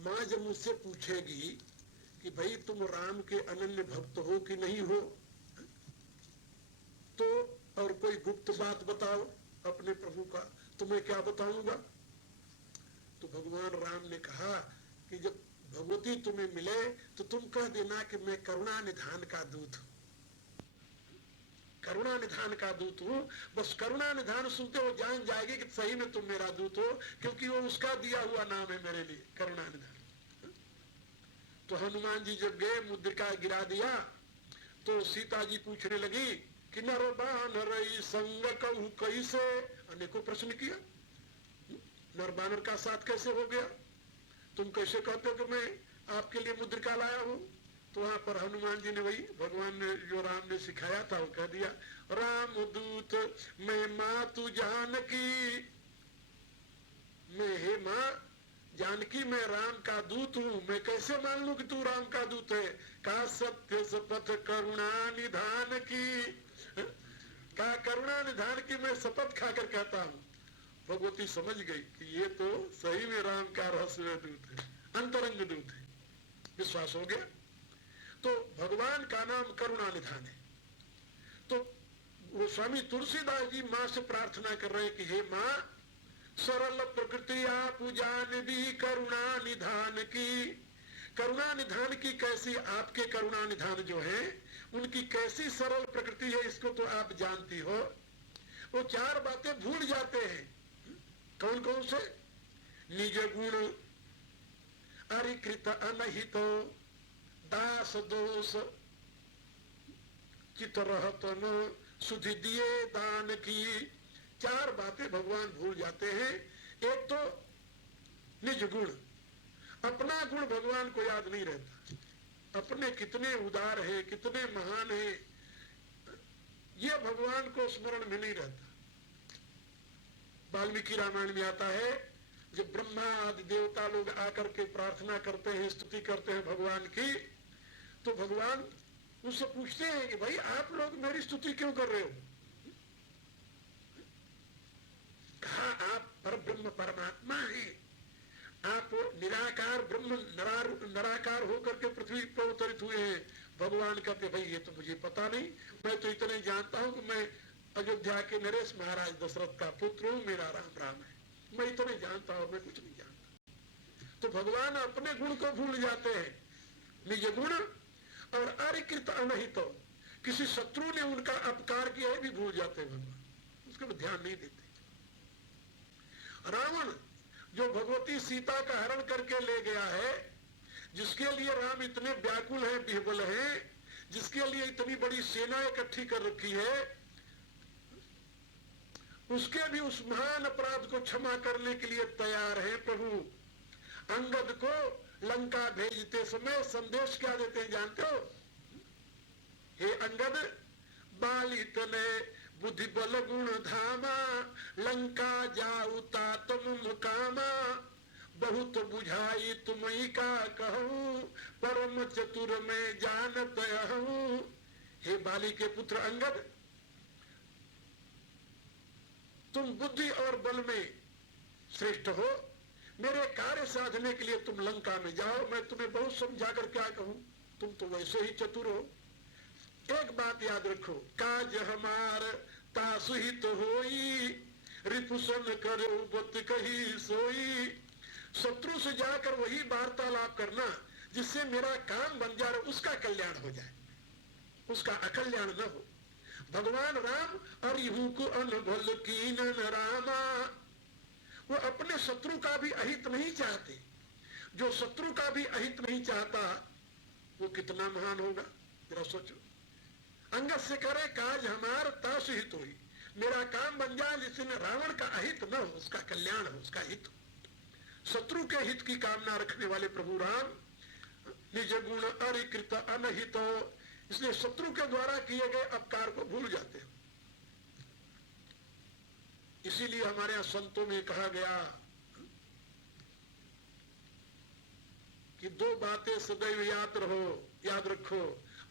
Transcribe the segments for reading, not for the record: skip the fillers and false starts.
माँ जब मुझसे पूछेगी कि भाई तुम राम के अनन्य भक्त हो कि नहीं हो, तो और कोई गुप्त बात बताओ अपने प्रभु का, तो मैं क्या बताऊंगा? तो भगवान राम ने कहा कि जब भगवती तुम्हें मिले तो तुम कह देना कि मैं करुणा निधान का दूत हूं, करुणा निधान का दूत हूं। बस करुणा निधान सुनते वो जान जाएगी कि सही में तुम मेरा दूत हो, क्योंकि वो उसका दिया हुआ नाम है मेरे लिए, करुणा निधान। तो हनुमान जी जब गए, मुद्रिका गिरा दिया, तो सीता जी पूछने लगी कि नर बानर संग कहूं कैसे, अनेकों प्रश्न किया। नर बानर का साथ कैसे हो गया, तुम कैसे कहते हो कि मैं आपके लिए मुद्रिका लाया हूं? तो वहां पर हनुमान जी ने वही भगवान ने जो राम ने सिखाया था वो कह दिया, राम दूत मैं माँ तू जानकी, मैं हे माँ जानकी मैं राम का दूत हूं, मैं कैसे मान लू कि तू राम का दूत है? का सत्य शपथ करुणा निधान की, का करुणा निधान की मैं शपथ खाकर कहता हूं। भगवती समझ गई कि ये तो सही में राम का रहस्य दूत है, अंतरंग दूत है, विश्वास हो गया। तो भगवान का नाम करुणा निधान है। तो वो स्वामी तुलसीदास जी माँ से प्रार्थना कर रहे हैं कि हे माँ सरल प्रकृति आप जान भी करुणा निधान की, करुणा निधान की कैसी आपके करुणा निधान जो है उनकी कैसी सरल प्रकृति है, इसको तो आप जानती हो। वो चार बातें भूल जाते हैं, कौन कौन से? निज गुण अरिकृत अनहित दास दोष चित रहत न सुधि दिए दान की, चार बातें भगवान भूल जाते हैं। एक तो निज गुण, अपना गुण भगवान को याद नहीं रहता, अपने कितने उदार है, कितने महान है, ये भगवान को स्मरण में नहीं रहता। वाल्मीकि रामायण में आता है जब ब्रह्मा आदि देवता लोग आकर के प्रार्थना करते हैं, स्तुति करते हैं भगवान की, तो भगवान उससे पूछते हैं कि भाई आप लोग मेरी स्तुति क्यों कर रहे हो? कहा आप पर ब्रह्म परमात्मा है, आप निराकार ब्रह्म निराकार होकर के पृथ्वी पर अवतरित हुए हैं। भगवान कहते भाई ये तो मुझे पता नहीं, मैं तो इतने जानता हूं कि मैं अयोध्या के नरेश महाराज दशरथ का पुत्र हूं, मेरा राम राम है, मैं इतने जानता हूं, मैं कुछ नहीं जानता। तो भगवान अपने गुण को भूल जाते हैं, निज गुण और अरिकृत अनहित, किसी शत्रु ने उनका अपकार किया है भी भूल जाते हैं भगवान, उसके पर ध्यान नहीं देते। रावण जो भगवती सीता का हरण करके ले गया है, जिसके लिए राम इतने व्याकुल हैं, विह्वल हैं, जिसके लिए इतनी बड़ी सेना इकट्ठी कर रखी है, उसके भी उस महान अपराध को क्षमा करने के लिए तैयार है प्रभु। अंगद को लंका भेजते समय संदेश क्या देते हैं जानते हो? हे अंगद बालित ने बुद्धि बल गुण धामा, लंका जाऊ तुम मुकामा, बहुत बुझाई तुम्ही का कहूं, परम चतुर में जानत हूं। हे बाली के पुत्र अंगद, तुम बुद्धि और बल में श्रेष्ठ हो, मेरे कार्य साधने के लिए तुम लंका में जाओ, मैं तुम्हें बहुत समझा कर क्या कहूं, तुम तो वैसे ही चतुर हो। एक बात याद रखो, काज हमार तासु ही तो होई, रिपुसन करो बत कही सोई। शत्रु से जाकर वही वार्तालाप करना जिससे मेरा काम बन जाए, उसका कल्याण हो जाए, उसका अकल्याण न हो। भगवान राम अरिहु को अनभल कीन रामा, वो अपने शत्रु का भी अहित नहीं चाहते। जो शत्रु का भी अहित नहीं चाहता वो कितना महान होगा, जरा सोचो। अंगद से करे काज हमार तास हित हुई, मेरा काम बन जाए जिसमें रावण का अहित न हो, उसका कल्याण हो, उसका हित हो। शत्रु के हित की कामना रखने वाले प्रभु राम निज गुण अरिकृत अनहित, इसलिए शत्रु के द्वारा किए गए अपकार को भूल जाते हैं। इसीलिए हमारे यहां संतों में कहा गया कि दो बातें सदैव याद रखो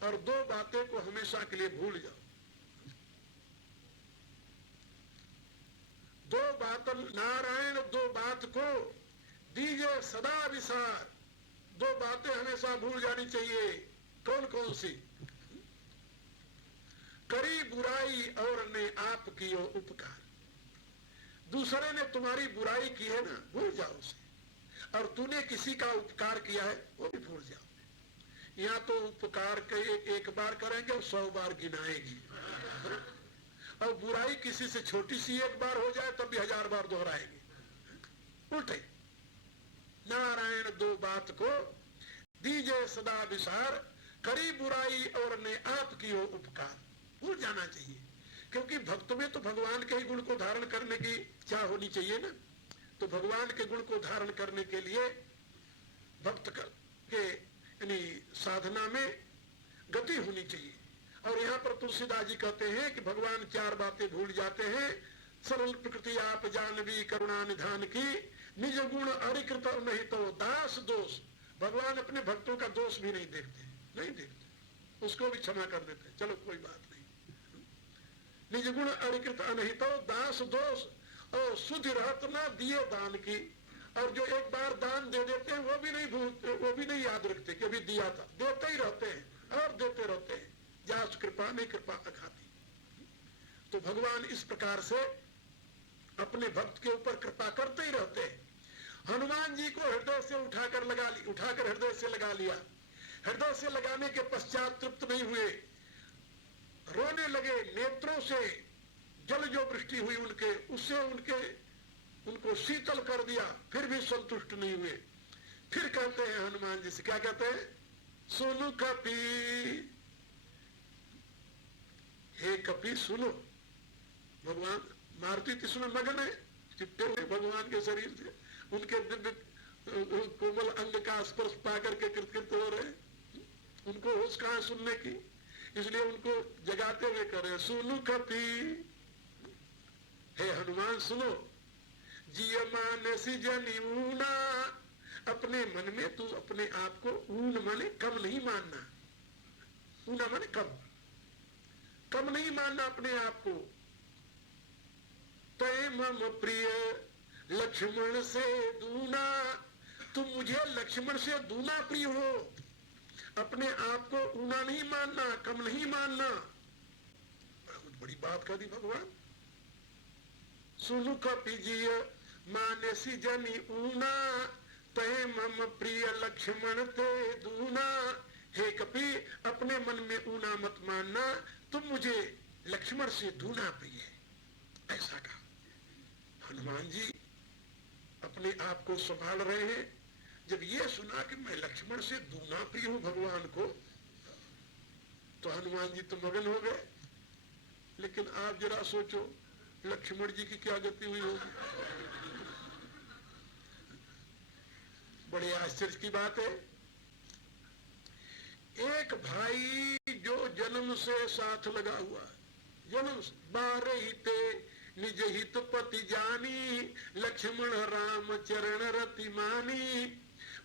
और दो बातें को हमेशा के लिए भूल जाओ। दो बात नारायण दो बात को दीजिए सदा विसार। दो बातें हमेशा भूल जानी चाहिए। कौन कौन सी? करी बुराई और ने आप कियो उपकार। दूसरे ने तुम्हारी बुराई की है ना, भूल जाओ उसे, और तूने किसी का उपकार किया है वो भी भूल जाओ। यहाँ तो उपकार के एक बार करेंगे और 100 बार गिनाएंगे, और बुराई किसी से छोटी सी एक बार हो जाए तब भी 1000 बार दोहराएंगे। उल्टे नारायण दो बात को दीजिए सदा विसार, करी बुराई और ने आप कियो उपकार। भूल जाना चाहिए, क्योंकि भक्त में तो भगवान के ही गुण को धारण करने की चाह होनी चाहिए ना। तो भगवान के गुण को धारण करने के लिए भक्त के यानी साधना में गति होनी चाहिए। और यहाँ पर तुलसीदास जी कहते हैं कि भगवान 4 बातें भूल जाते हैं। सरल प्रकृति आप जानवी करुणा निधान की, निज गुण अरिकृत नहीं तो दास दोष। भगवान अपने भक्तों का दोष भी नहीं देखते, उसको भी क्षमा कर देते, चलो कोई बात नहीं। निज गुण अरिकृत नहीं तो दास दोष, और सुधि रहत ना दिए दान की। और जो एक बार दान दे देते हैं वो भी नहीं भूलते, वो भी नहीं याद रखते कि अभी दिया था, देते ही रहते हैं और देते रहते हैं। जास कृपा नहीं कृपा अघाती। तो भगवान इस प्रकार से अपने भक्त के ऊपर कृपा करते ही रहते हैं। हनुमान जी को हृदय से उठाकर हृदय से लगा लिया। हृदय से लगाने के पश्चात तृप्त नहीं हुए, रोने लगे। नेत्रों से जल जो वृष्टि हुई उनके, उससे उनको शीतल कर दिया, फिर भी संतुष्ट नहीं हुए। फिर कहते हैं हनुमान जी से, क्या कहते हैं? सुनो कपी, हे कपी सुनो। भगवान मारुति इसमें मगन है, चिपटे हुए भगवान के शरीर से, उनके दिव्य कोमल अंग का स्पर्श पा करके कृतकृत हो रहे। उनको होश कहां है सुनने की, इसलिए उनको जगाते हुए करे सुनु कपी, हे हनुमान सुनो। जिय मानसी जनी ऊना, अपने मन में तू अपने आप को ऊन माने कम नहीं मानना। ऊना माने कम नहीं मानना अपने आप को। तय मम प्रिय लक्ष्मण से दूना, तुम मुझे लक्ष्मण से दूना प्रिय हो। अपने आप को ऊना नहीं मानना, कम नहीं मानना। बहुत बड़ी बात कर दी भगवान। सुनु कपिजिय मानसी जनी ऊना, तय मम प्रिय लक्ष्मण ते दूना। हे कपि, अपने मन में ऊना मत मानना, तुम मुझे लक्ष्मण से दूना प्रिय है। ऐसा कहा। हनुमान जी अपने आप को संभाल रहे हैं। जब ये सुना कि मैं लक्ष्मण से दूना प्रिय हूं भगवान को, तो हनुमान जी तो मगन हो गए। लेकिन आप जरा सोचो, लक्ष्मण जी की क्या गति हुई होगी। बड़े आश्चर्य की बात है। एक भाई जो जन्म से साथ लगा हुआ, जन्म से 12 हिते निज हित पति जानी, लक्ष्मण राम चरण रति मानी।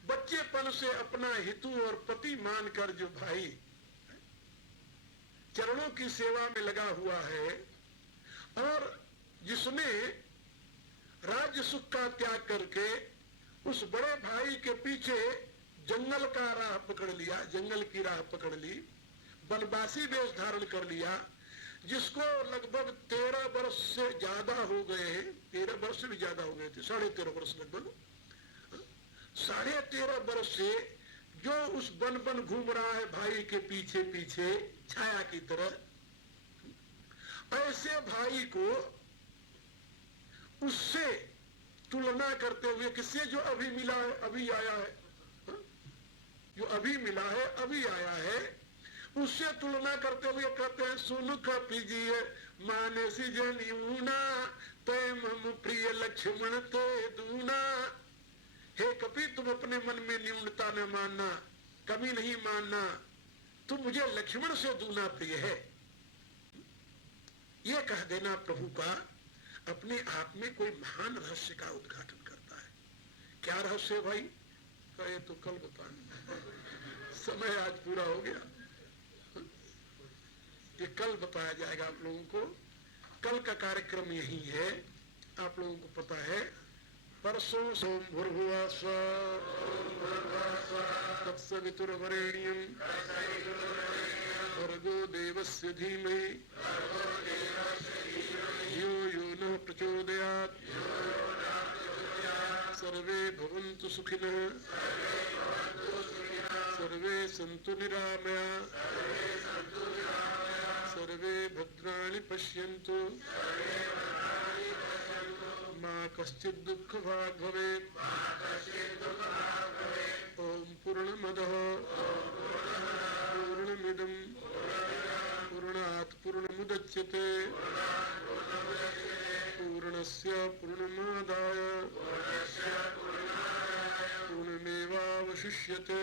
बच्चेपन से अपना हितु और पति मानकर जो भाई चरणों की सेवा में लगा हुआ है, और जिसने राज्य सुख का त्याग करके उस बड़े भाई के पीछे जंगल का राह पकड़ लिया, जंगल की राह पकड़ ली, वनवासी वेश धारण कर लिया, जिसको लगभग 13 वर्ष से ज्यादा हो गए हैं, 13 वर्ष से भी ज्यादा हो गए थे, 13.5 वर्ष लगभग, 13.5 वर्ष से जो उस वन घूम रहा है भाई के पीछे पीछे छाया की तरह, ऐसे भाई को उससे तुलना करते हुए, किससे? जो अभी मिला है, अभी आया है, जो अभी मिला है, अभी आया है, उससे तुलना करते हुए कहते हैं सुनु कपिजिय मानसी जनी ऊना, तय मम प्रिय लक्ष्मण ते दूना। हे कपि, तुम अपने मन में न्यूनता न मानना, कमी नहीं मानना, तुम मुझे लक्ष्मण से दूना प्रिय है। ये कह देना प्रभु का अपने आप में कोई महान रहस्य का उद्घाटन करता है। क्या रहस्य भाई? कहे तो कल बताएं, समय आज पूरा हो गया, ये कल बताया जाएगा आप लोगों को। कल का कार्यक्रम यही है, आप लोगों को पता है परसों सोम भूर्भुवः स्वः तत्सवितुर्वरेण्यं भर्गो देवस्य धीमहि धियो यो नः प्रचोदयात् सर्वे भवन्तु सुखिनः सर्वे सन्तु निरामयाः सर्वे भद्राणि पश्यन्तु मा कश्चित् दुःखभाग् भवेत्। ॐ पूर्णमदः पूर्णमिदं पूर्णात् पूर्णमुदच्यते पूर्णस्य पूर्णमादाय पूर्णमेवावशिष्यते।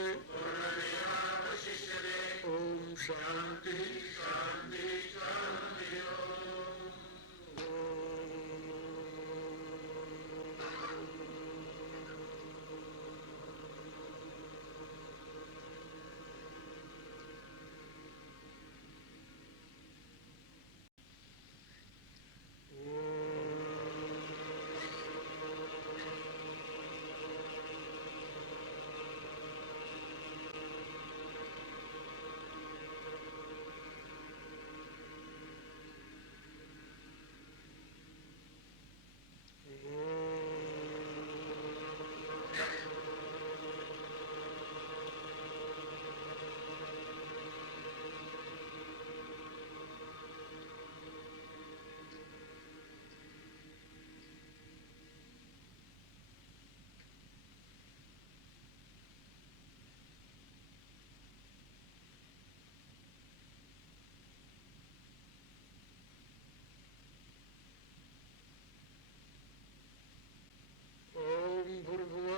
ॐ शान्तिः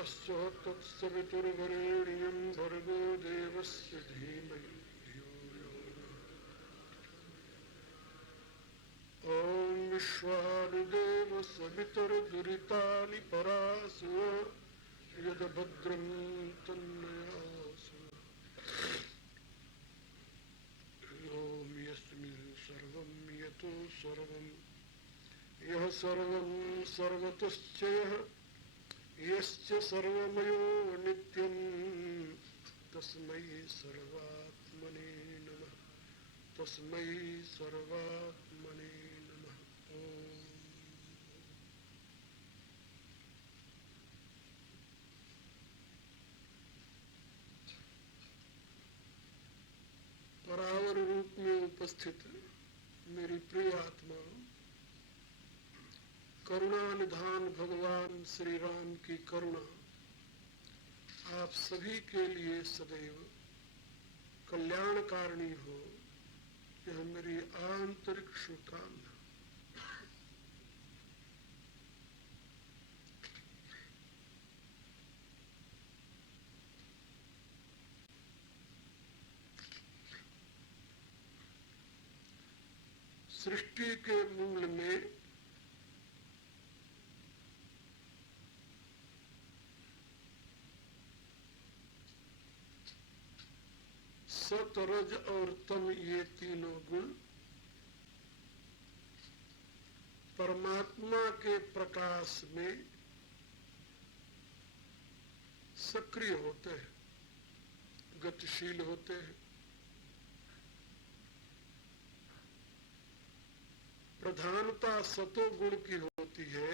स्वः तत्सवितुर्वरेण्यं भर्गो देवस्य धीमहि धियो यो नः। ॐ विश्वानुदेव सवितुर्दुरितानि परासुः यद्भद्रं तन्नयासु। ॐ यस्मिन् सर्वं यतो सर्वं यः सर्वं सर्वतश्च यः यस्य सर्वमयो नित्यं तस्मै सर्वात्मने नमः तस्मै सर्वात्मने नमः। ओम परावर रूप में उपस्थित मेरी प्रिय आत्मा, करुणा निधान भगवान श्री राम की करुणा आप सभी के लिए सदैव कल्याणकारिणी हो, यह मेरी आंतरिक शुभकामना। सृष्टि के मूल में सत, रज और तम, ये तीनों गुण परमात्मा के प्रकाश में सक्रिय होते हैं, गतिशील होते हैं। प्रधानता सतो गुण की होती है,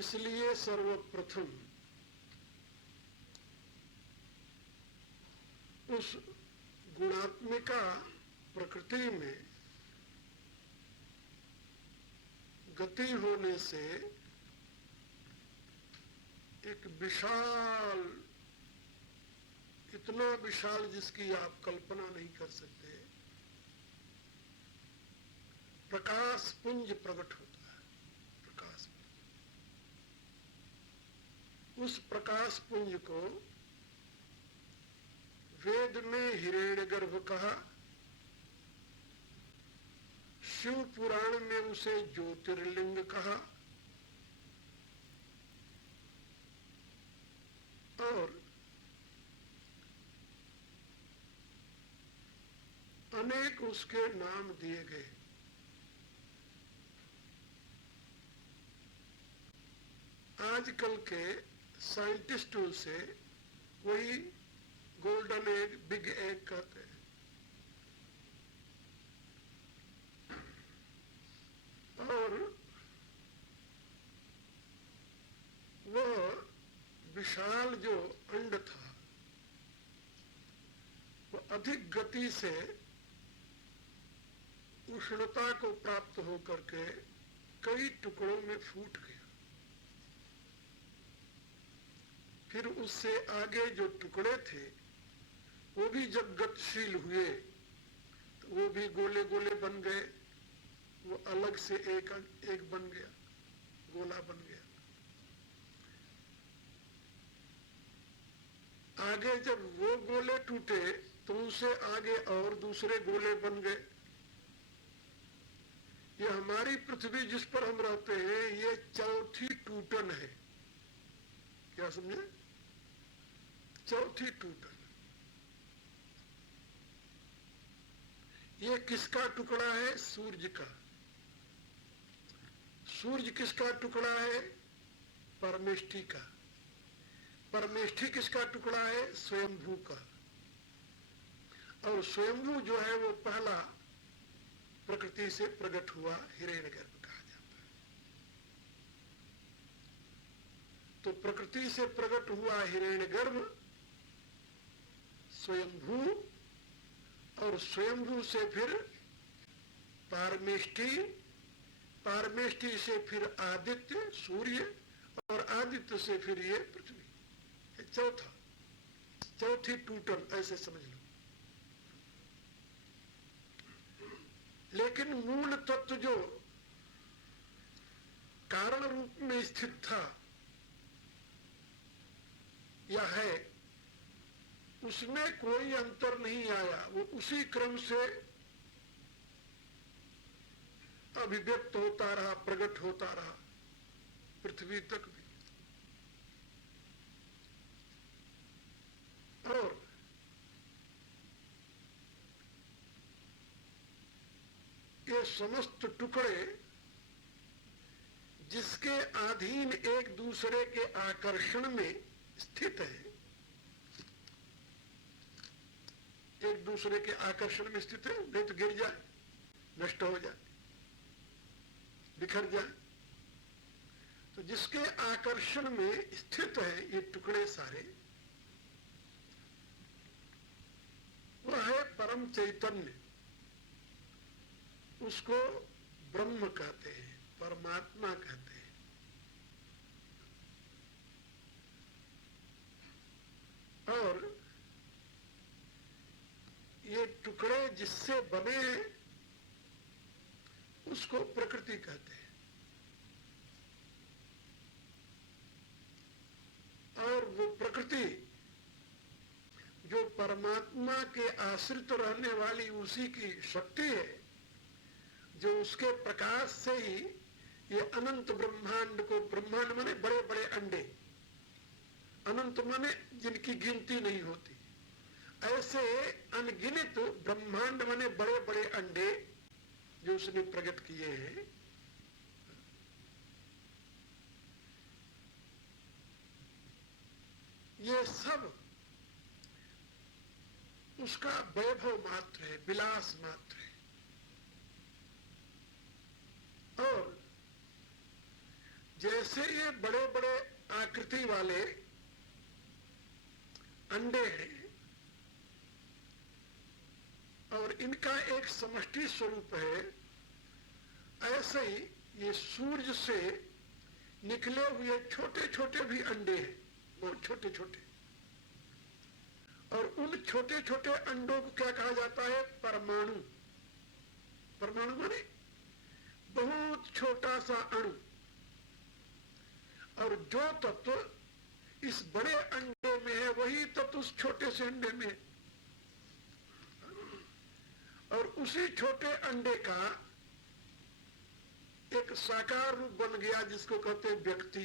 इसलिए सर्वप्रथम उस गुणात्मिका प्रकृति में गति होने से एक विशाल, इतना विशाल जिसकी आप कल्पना नहीं कर सकते, प्रकाश पुंज प्रकट होता है। प्रकाश पुंज, उस प्रकाश पुंज को वेद में हिरण्यगर्भ कहा, शिव पुराण में उसे ज्योतिर्लिंग कहा, और अनेक उसके नाम दिए गए। आजकल के साइंटिस्टों से वही गोल्डन एग, बिग एग कहते हैं। और वह विशाल जो अंड था वो अधिक गति से उष्णता को प्राप्त होकर के कई टुकड़ों में फूट गया। फिर उससे आगे जो टुकड़े थे वो भी जब गतिशील हुए तो वो भी गोले गोले बन गए, वो अलग से एक बन गया, गोला बन गया। आगे जब वो गोले टूटे तो उनसे आगे और दूसरे गोले बन गए। ये हमारी पृथ्वी जिस पर हम रहते हैं ये चौथी टूटन है। क्या समझे? चौथी टूटन। ये किसका टुकड़ा है? सूर्य का। सूर्य किसका टुकड़ा है? परमेष्ठी का। परमेष्ठी किसका टुकड़ा है? स्वयंभू का। और स्वयंभू जो है वो पहला प्रकृति से प्रकट हुआ हिरण्यगर्भ कहा जाता है। तो प्रकृति से प्रकट हुआ हिरण्यगर्भ स्वयंभू, और स्वयंभू से फिर पारमेष्ठी, पारमेष्ठी से फिर आदित्य सूर्य, और आदित्य से फिर ये पृथ्वी। ये चौथा, चौथी टूटन ऐसे समझ लो। लेकिन मूल तत्व जो कारण रूप में स्थित था या है, उसमें कोई अंतर नहीं आया। वो उसी क्रम से अभिव्यक्त होता रहा, प्रकट होता रहा पृथ्वी तक भी। और ये समस्त टुकड़े जिसके अधीन एक दूसरे के आकर्षण में स्थित है, एक दूसरे के आकर्षण में स्थित है, नहीं तो गिर जाए, नष्ट हो जाए, बिखर जाए। तो जिसके आकर्षण में स्थित है ये टुकड़े सारे, वह है परम चैतन्य। उसको ब्रह्म कहते हैं, परमात्मा कहते हैं। और ये टुकड़े जिससे बने उसको प्रकृति कहते हैं। और वो प्रकृति जो परमात्मा के आश्रित रहने वाली उसी की शक्ति है, जो उसके प्रकाश से ही ये अनंत ब्रह्मांड को, ब्रह्मांड माने बड़े बड़े अंडे, अनंत माने जिनकी गिनती नहीं होती, ऐसे अनगिनत ब्रह्मांड माने बड़े बड़े अंडे जो उसने प्रकट किए हैं। ये सब उसका वैभव मात्र है, विलास मात्र है। और जैसे ये बड़े बड़े आकृति वाले अंडे हैं और इनका एक समष्टि स्वरूप है, ऐसे ही ये सूर्य से निकले हुए छोटे छोटे भी अंडे हैं, बहुत छोटे छोटे। और उन छोटे छोटे अंडों को क्या कहा जाता है? परमाणु। परमाणु माने बहुत छोटा सा अणु। और जो तत्व इस बड़े अंडे में है वही तत्व उस छोटे से अंडे में है। और उसी छोटे अंडे का एक साकार रूप बन गया जिसको कहते हैं व्यक्ति।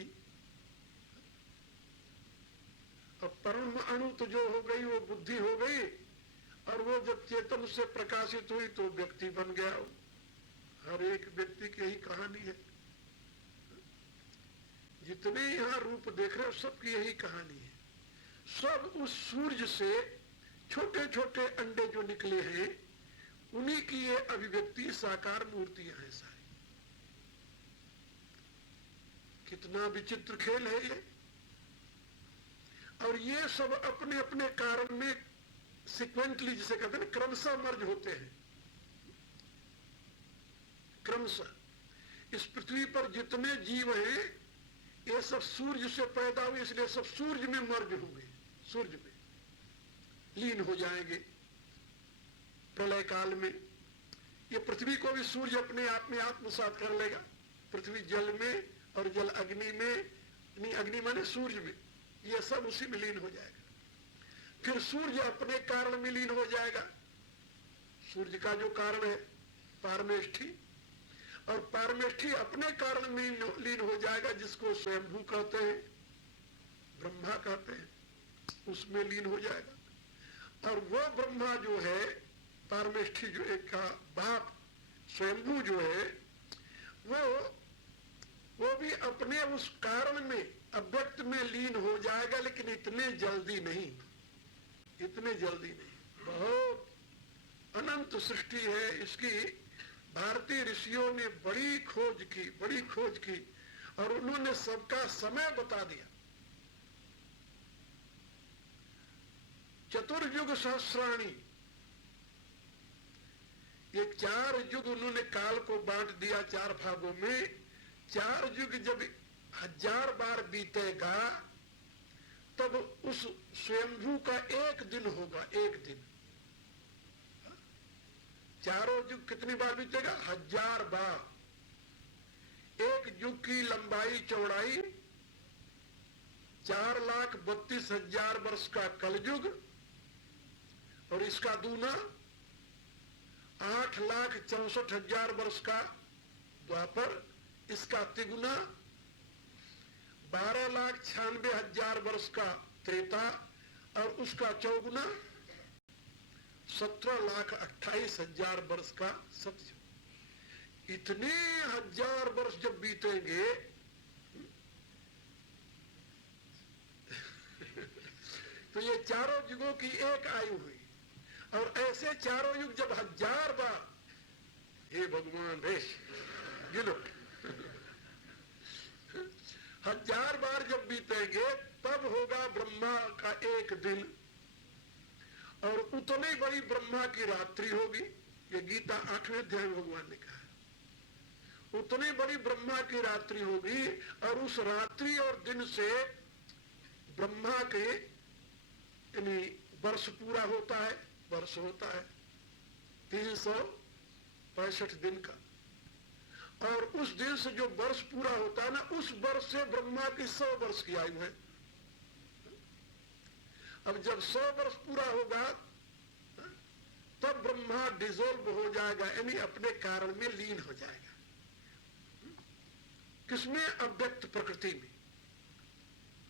अब परम अणु तो जो हो गई वो बुद्धि हो गई, और वो जब चेतन से प्रकाशित हुई तो व्यक्ति बन गया। हर एक व्यक्ति की यही कहानी है। जितने यहाँ रूप देख रहे हो सबकी यही कहानी है। सब उस सूर्य से छोटे छोटे अंडे जो निकले हैं उन्हीं की ये अभिव्यक्ति साकार मूर्तियां हैं सारी। कितना विचित्र खेल है ये। और ये सब अपने अपने कारण में सिक्वेंटली, जिसे कहते हैं क्रमशः मर्ज होते हैं। क्रमशः इस पृथ्वी पर जितने जीव हैं ये सब सूर्य से पैदा हुए, इसलिए सब सूर्य में मर्ज होंगे, सूर्य में लीन हो जाएंगे प्रलय काल में। ये पृथ्वी को भी सूर्य अपने आप में आत्मसात कर लेगा। पृथ्वी जल में और जल अग्नि में, नहीं अग्नि माने सूर्य में, ये सब उसी में लीन हो जाएगा। फिर सूर्य अपने कारण में लीन हो जाएगा। सूर्य का जो कारण है पारमेष्ठी, और पारमेष्ठी अपने कारण में लीन हो जाएगा, जिसको स्वयंभू कहते हैं, ब्रह्मा कहते हैं, उसमें लीन हो जाएगा। और वो ब्रह्मा जो है पारमेष्ठी, जो एक का बाप स्वयंभू जो है, वो भी अपने उस कारण में अव्यक्त में लीन हो जाएगा, लेकिन इतने जल्दी नहीं, इतने जल्दी नहीं। बहुत अनंत सृष्टि है इसकी। भारतीय ऋषियों ने बड़ी खोज की और उन्होंने सबका समय बता दिया। चतुर्युग सहस्राणी, ये 4 युग उन्होंने काल को बांट दिया 4 भागों में। 4 युग जब 1000 बार बीतेगा तब उस स्वयंभू का एक दिन होगा, एक दिन। चारों युग कितनी बार बीतेगा? 1000 बार। एक युग की लंबाई चौड़ाई 4,32,000 वर्ष का कलयुग, और इसका दूना 8,64,000 वर्ष का द्वापर, इसका तिगुना 12,96,000 वर्ष का त्रेता, और उसका चौगुना 17,28,000 वर्ष का सतयुग। इतने 1000 वर्ष जब बीतेंगे तो ये चारों युगों की एक आयु हुई। और ऐसे चारों युग जब 1000 बार, हे भगवान रेश गिनो 1000 बार जब बीतेंगे तब होगा ब्रह्मा का एक दिन, और उतनी बड़ी ब्रह्मा की रात्रि होगी। ये गीता 8वें अध्याय में भगवान ने कहा है। उतनी बड़ी ब्रह्मा की रात्रि होगी, और उस रात्रि और दिन से ब्रह्मा के यानी वर्ष पूरा होता है, वर्ष होता है 365 दिन का। और उस दिन से जो वर्ष पूरा होता है ना, उस वर्ष से ब्रह्मा की 100 वर्ष की आयु है। अब जब 100 वर्ष पूरा होगा तब ब्रह्मा डिजोल्व हो जाएगा, यानी अपने कारण में लीन हो जाएगा। किसमें? अव्यक्त प्रकृति में।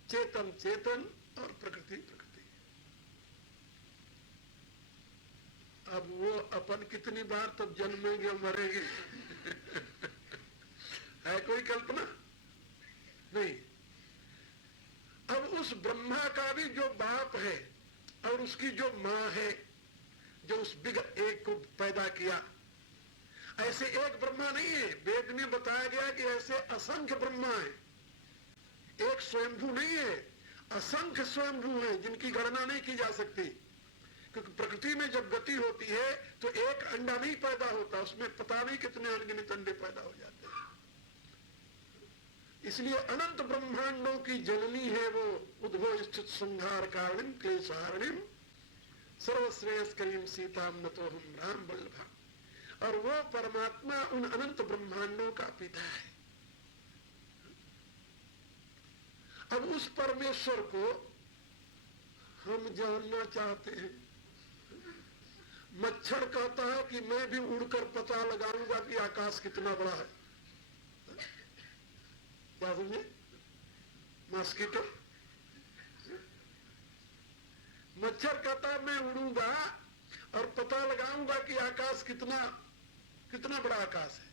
चेतन चेतन और प्रकृति प्रकृति। अब वो अपन कितनी बार तब जन्मेंगे और मरेंगे है कोई कल्पना? नहीं। अब उस ब्रह्मा का भी जो बाप है और उसकी जो मां है, जो उस बिग एक को पैदा किया, ऐसे एक ब्रह्मा नहीं है। वेद में बताया गया कि ऐसे असंख्य ब्रह्मा है, एक स्वयंभू नहीं है, असंख्य स्वयंभू है जिनकी गणना नहीं की जा सकती। क्योंकि प्रकृति में जब गति होती है तो एक अंडा नहीं पैदा होता, उसमें पता नहीं कितने अनगिनत अंडे पैदा हो जाते हैं। इसलिए अनंत ब्रह्मांडों की जननी है वो, उद्भव स्थित संहार कारणिम क्लेशहारिणीम सर्वश्रेयस्करीम सीताम नतो हम राम वल्लभा। और वो परमात्मा उन अनंत ब्रह्मांडों का पिता है। अब उस परमेश्वर को हम जानना चाहते हैं। मच्छर कहता है कि मैं भी उड़कर पता लगाऊंगा कि आकाश कितना बड़ा है। क्या समझे? मॉस्किटो मच्छर कहता है मैं उड़ूंगा और पता लगाऊंगा कि आकाश कितना बड़ा आकाश है।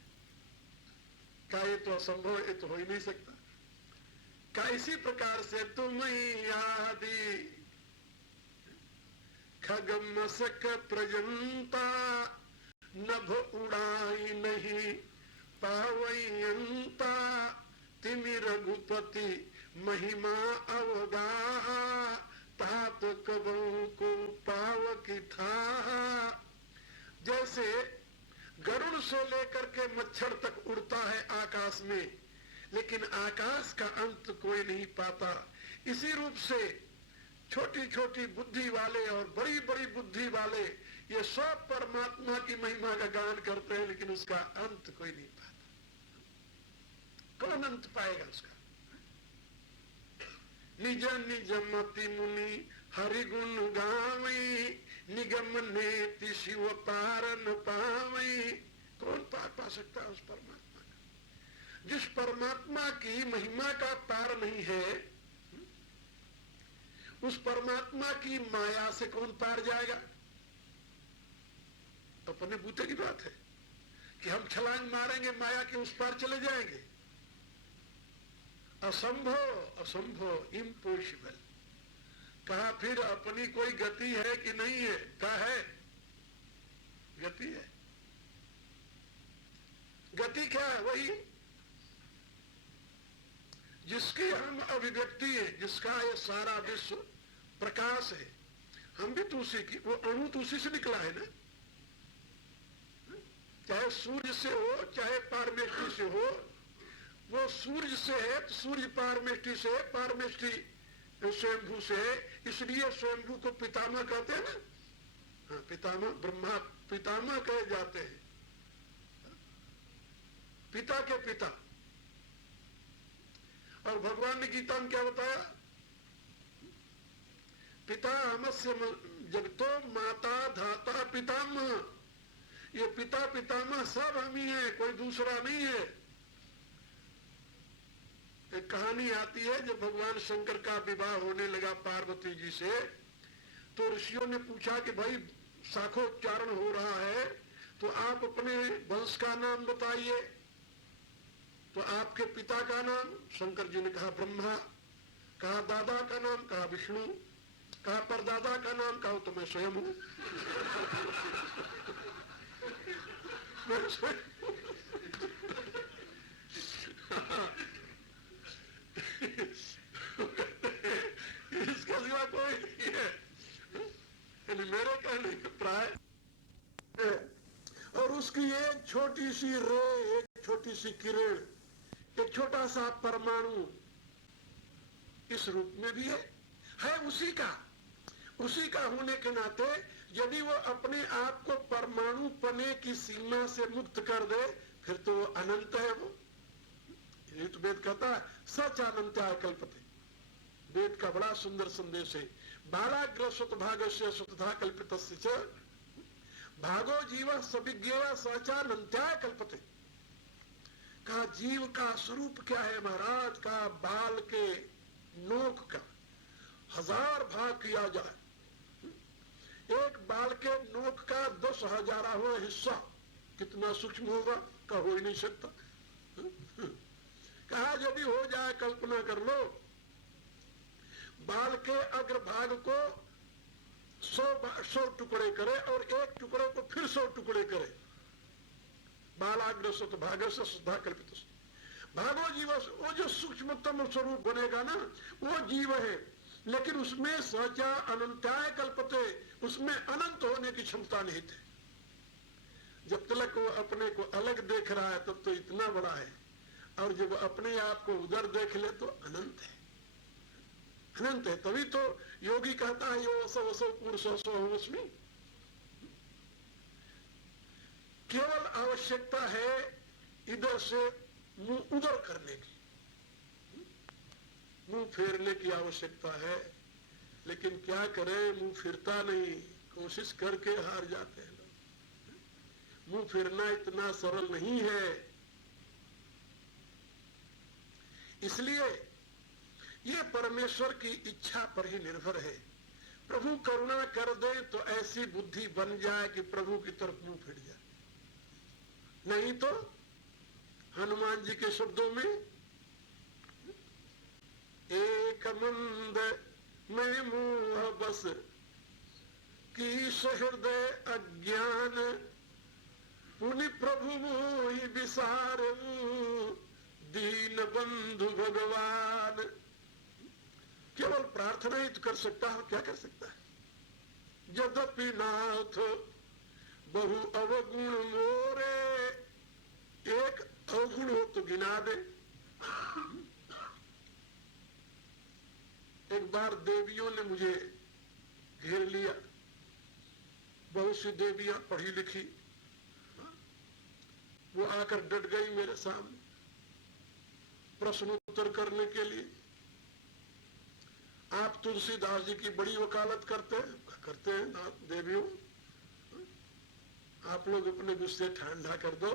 क्या ये तो असंभव है? ये तो हो ही नहीं सकता। इसी प्रकार से तुम ही आदि खगमसक प्रजंता नभ उड़ाई नहीं पावयंता तिमि रघुपति महिमा अवगा तात कबों को पावकी था। जैसे गरुड़ से लेकर के मच्छर तक उड़ता है आकाश में, लेकिन आकाश का अंत कोई नहीं पाता, इसी रूप से छोटी छोटी बुद्धि वाले और बड़ी बड़ी बुद्धि वाले ये सब परमात्मा की महिमा का गान करते हैं, लेकिन उसका अंत कोई नहीं पाता। कौन अंत पाएगा उसका? निज निज मति मुनि हरि गुण गावई निगम नेति शिव पार न पावई। कौन पार पा सकता है उस परमात्मा का? जिस परमात्मा की महिमा का पार नहीं है, उस परमात्मा की माया से कौन पार जाएगा? तो अपने बूते की बात है कि हम छलांग मारेंगे माया के उस पार चले जाएंगे। असंभव असंभव, इम्पॉसिबल। कहा फिर अपनी कोई गति है कि नहीं है? क्या है? गति है। गति क्या है? वही जिसकी हम अभिव्यक्ति है, जिसका ये सारा विश्व प्रकाश है। हम भी तो उसी की, वो अणु तो उसी से निकला है ना। चाहे सूर्य से हो चाहे पारमेष्टि से हो, वो सूर्य से है तो सूर्य पारमेष्टि से, पारमेष्टि स्वयंभू से है, इसलिए स्वयंभू को पितामह कहते हैं ना। हाँ, पितामह, ब्रह्मा पितामह कहे जाते हैं, पिता के पिता। और भगवान ने गीता में क्या बताया? पिता हमस्य जगतो माता धाता पितामह। ये पिता पितामह सब हम ही है, कोई दूसरा नहीं है। एक कहानी आती है, जब भगवान शंकर का विवाह होने लगा पार्वती जी से, तो ऋषियों ने पूछा कि भाई शाखोच्चारण हो रहा है तो आप अपने वंश का नाम बताइए। तो आपके पिता का नाम? शंकर जी ने कहा ब्रह्मा। कहा दादा का नाम? कहा विष्णु। कहा परदादा का नाम? कहा तो मैं स्वयं हूं। इसका सिवा कोई नहीं है, मेरे कहने का प्राय। और उसकी एक छोटी सी रे, एक छोटी सी किरण, एक छोटा सा परमाणु इस रूप में भी है उसी का। उसी का होने के नाते यदि वो अपने आप को परमाणु पने की सीमा से मुक्त कर दे, फिर तो वो अनंत है। वो ये तो वेद कहता है सच अनंत्याय कल्पते। वेद का बड़ा सुंदर संदेश है। बालाग्र स्वतभागस्य स्वतधा कल्पितस्य च भागो जीव सविज्ञेय सचानंत्याय कल्पते। कहा जीव का स्वरूप क्या है महाराज? का बाल के नोक का 1000 भाग किया जाए, एक बाल के नोक का 10,000वां हिस्सा कितना सूक्ष्म होगा? का हो ही नहीं सकता। कहा यदि हो जाए, कल्पना कर लो, बाल के अग्रभाग को 100 टुकड़े करे और एक टुकड़े को फिर 100 टुकड़े करे। बालाग्र स्वत भाग से सुधा कल्पित भागो जीव, वो जो सूक्ष्मतम स्वरूप बनेगा ना, वो जीव है। लेकिन उसमें सचा अनंताय कल्पते, उसमें अनंत होने की क्षमता नहीं थी। जब तक वो अपने को अलग देख रहा है तब तो इतना बड़ा है, और जब अपने आप को उधर देख ले तो अनंत है, अनंत है। तभी तो योगी कहता है यो असो असो पुरुषो सोऽस्मि। केवल आवश्यकता है इधर से मुंह उधर करने की, मुंह फेरने की आवश्यकता है। लेकिन क्या करें, मुंह फिरता नहीं, कोशिश करके हार जाते हैं लोग। मुंह फिरना इतना सरल नहीं है। इसलिए ये परमेश्वर की इच्छा पर ही निर्भर है। प्रभु करुणा कर दे तो ऐसी बुद्धि बन जाए कि प्रभु की तरफ मुंह फिर जाए। नहीं तो हनुमान जी के शब्दों में बस की हृदय अज्ञान, पुनि प्रभु मोहि विसारु, दीन बंधु भगवान। केवल प्रार्थना ही तो कर सकता है, क्या कर सकता है। यद्यपि नाथ बहु अवगुण मोरे, एक अवगुण हो तो गिना दे। एक बार देवियों ने मुझे घेर लिया, बहुत सी देवियां पढ़ी लिखी, वो आकर डट गई मेरे सामने प्रश्न उत्तर करने के लिए। आप तुलसीदास जी की बड़ी वकालत करते हैं देवियों, आप लोग अपने गुस्से ठंडा कर दो,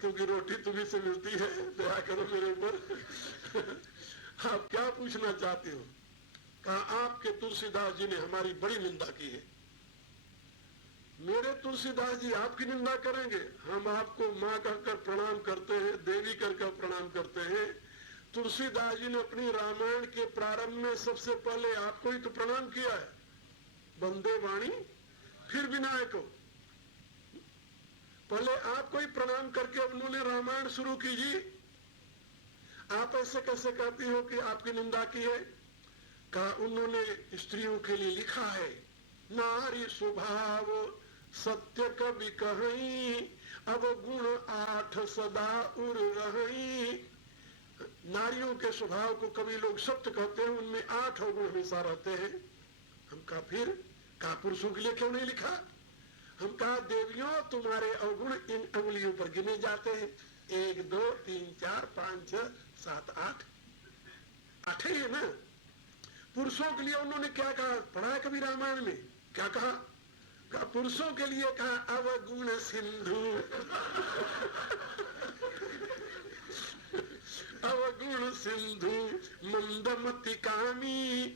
क्योंकि रोटी तुम्हीं से मिलती है, दया करो मेरे ऊपर। आप क्या पूछना चाहते हो? कहा आपके तुलसीदास जी ने हमारी बड़ी निंदा की है। मेरे तुलसीदास जी आपकी निंदा करेंगे? हम आपको माँ कहकर प्रणाम करते हैं, देवी कहकर प्रणाम करते हैं। तुलसीदास जी ने अपनी रामायण के प्रारंभ में सबसे पहले आपको ही तो प्रणाम किया है। वंदे वाणी फिर विनायक हो, पहले आपको ही प्रणाम करके उन्होंने रामायण शुरू कीजिए। आप ऐसे कैसे कहती हो कि आपकी निंदा की है? कहा उन्होंने स्त्रियों के लिए लिखा है, नारी स्वभाव सत्य कवि कहीं, अब गुण 8 सदा उर रही। नारियों के स्वभाव को कवि लोग सत्य कहते हैं, उनमें 8 अवगुण हमेशा रहते हैं। हम कहा फिर कहा पुरुषों के लिए क्यों नहीं लिखा? हम कहा देवियों तुम्हारे अवगुण इन अंगुलियों पर गिने जाते हैं, 1 2 3 4 5 6 7 8 8 ही है ना। पुरुषों के लिए उन्होंने क्या कहा? पढ़ा है कभी रामायण में? क्या कहा? पुरुषों के लिए कहा अवगुण सिंधु। अवगुण सिंधु मंदमति कामी।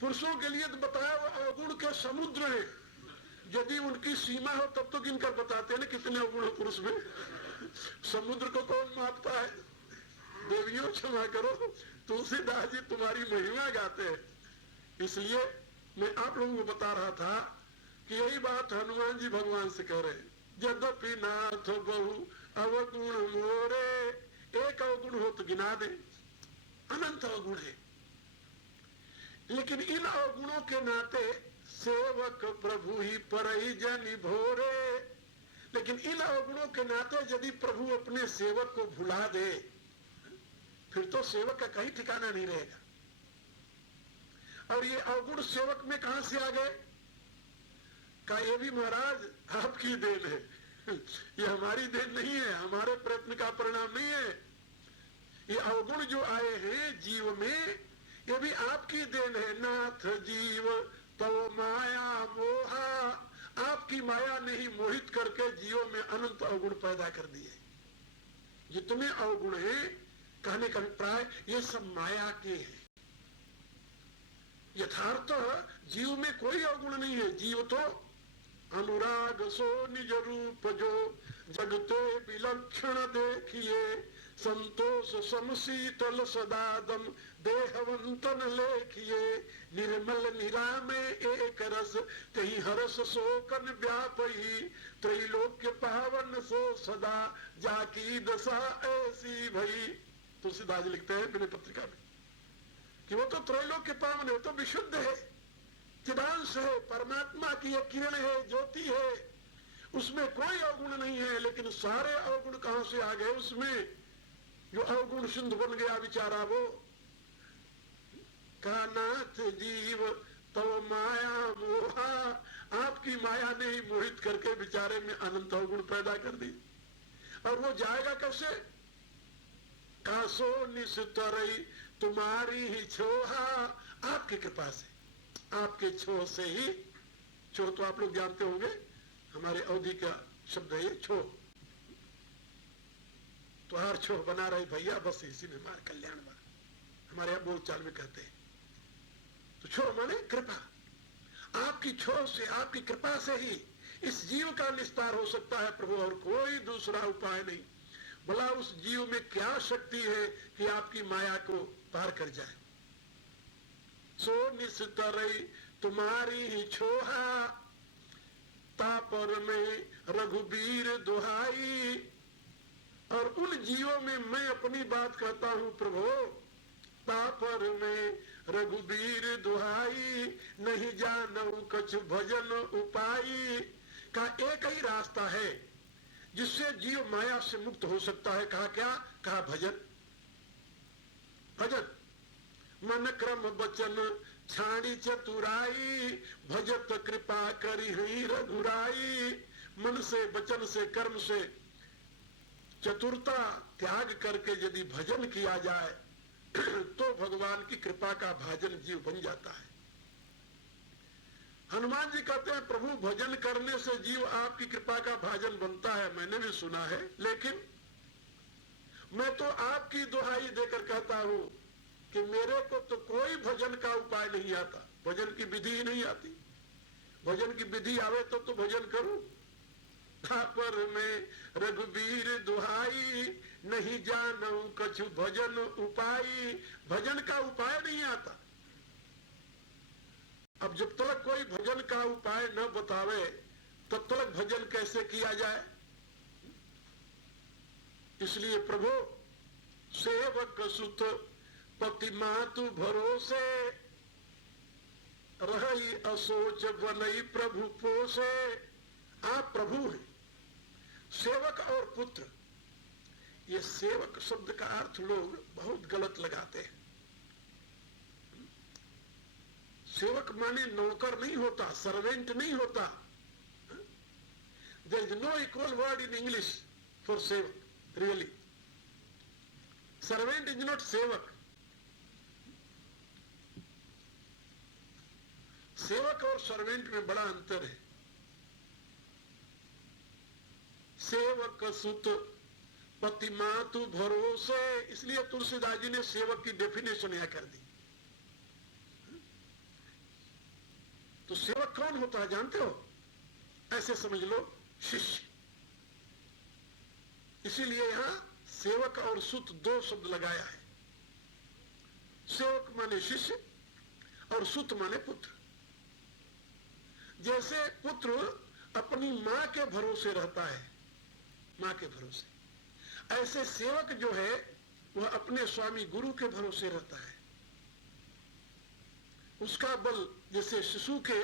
पुरुषों के लिए तो बताया वो अवगुण के समुद्र है, यदि उनकी सीमा हो तब तो गिनकर बताते हैं ना कितने अवगुण है पुरुष में। समुद्र को कौन मापता है? देवियों क्षमा करो, तुलसीदास जी तुम्हारी महिमा गाते हैं। इसलिए मैं आप लोगों को बता रहा था कि यही बात हनुमान जी भगवान से कह रहे हैं, यद्यपि नाथ बहु अवगुण मोरे, एक अवगुण हो तो गिना दे, अनंत अवगुण है। लेकिन इन अवगुणों के नाते सेवक प्रभु ही परई जनि भोरे। लेकिन इन अवगुणों के नाते यदि प्रभु अपने सेवक को भुला दे, फिर तो सेवक का कहीं ठिकाना नहीं रहेगा। और ये अवगुण सेवक में कहां से आ गए? कहा ये भी महाराज आपकी देन है, ये हमारी देन नहीं है, हमारे प्रयत्न का परिणाम नहीं है। ये अवगुण जो आए हैं जीव में, ये भी आपकी देन है। नाथ जीव तो माया मोहा, आपकी माया ने ही मोहित करके जीवों में अनंत अवगुण पैदा कर दिए। जितने अवगुण हैं, कहने का अभिप्राय ये सब माया के हैं। यथार्थ जीव में कोई अवगुण नहीं है। जीव तो अनुराग सो निज रूप जो, जगते विलक्षण देखिए, संतोष समशीतल सदादम देहवंतन लेखिए, निर्मल निरामे एक रस कहीं हरस शोकन व्यापही, त्रैलोक्य पावन सो सदा जाकी दशा ऐसी भई। तुलसीदास जी लिखते हैं विनय पत्रिका में कि वो तो त्रैलोक्य पावन है, वो तो विशुद्ध है, चिदांश है, परमात्मा की एक किरण है, ज्योति है, उसमें कोई अवगुण नहीं है। लेकिन सारे अवगुण कहां से आ गए? उसमें जो अवगुण सिंधु बन गया बेचारा वो। का नाथ जीव तो माया मोहा, आपकी माया ने ही मोहित करके बेचारे में अनंत अवगुण पैदा कर दी। और वो जाएगा कैसे? कासो निस्तरई तुम्हारी ही छोहा, आपकी कृपा से, आपके छो से ही। छो तो आप लोग जानते होंगे, हमारे अवधि का शब्द है छो। तो हर छो बना रहे भैया, बस इसी में हमारे कल्याण बा, हमारे यहाँ बोलचाल में कहते हैं। तो छो माने कृपा। आपकी छो से, आपकी कृपा से ही इस जीव का निस्तार हो सकता है प्रभु, और कोई दूसरा उपाय नहीं। भला उस जीव में क्या शक्ति है कि आपकी माया को पार कर जाए? सो निस्तरई तुम्हारी ही छोहा, तापर में रघुबीर दुहाई। और उन जीवों में मैं अपनी बात कहता हूं प्रभु, तापर में रघुबीर दुहाई, नहीं जानू कछ भजन उपाई। का एक ही रास्ता है जिससे जीव माया से मुक्त हो सकता है। कहा क्या? कहा भजन। भजन मन क्रम वचन छाणी चतुराई, भजत कृपा करी ही रघुराई। मन से, वचन से, कर्म से चतुरता त्याग करके यदि भजन किया जाए तो भगवान की कृपा का भाजन जीव बन जाता है। हनुमान जी कहते हैं प्रभु भजन करने से जीव आपकी कृपा का भाजन बनता है। मैंने भी सुना है, लेकिन मैं तो आपकी दुहाई देकर कहता हूं कि मेरे को तो कोई भजन का उपाय नहीं आता, भजन की विधि ही नहीं आती। भजन की विधि आवे तो भजन करूं। पर में रघुबीर दुहाई, नहीं जानू कछु भजन उपाई। भजन का उपाय नहीं आता। अब जब तक कोई भजन का उपाय न बतावे तब तक भजन कैसे किया जाए? इसलिए प्रभु सेवक सुत पति मातु भरोसे, रही असोच बनई प्रभु पोसे। आप प्रभु हैं, सेवक और पुत्र। ये सेवक शब्द का अर्थ लोग बहुत गलत लगाते हैं। सेवक माने नौकर नहीं होता, सर्वेंट नहीं होता। There is no equal word in English for sevak, really. Servant is not sevak. सेवक और सर्वेंट में बड़ा अंतर है। सेवक सुत पति मातु भरोसे, इसलिए तुलसीदास जी ने सेवक की डेफिनेशन यह कर दी। तो सेवक कौन होता है जानते हो? ऐसे समझ लो, शिष्य। इसीलिए यहां सेवक और सुत दो शब्द लगाया है। सेवक माने शिष्य और सुत माने पुत्र। जैसे पुत्र अपनी मां के भरोसे रहता है, मां के भरोसे, ऐसे सेवक जो है वह अपने स्वामी गुरु के भरोसे रहता है। उसका बल, जैसे शिशु के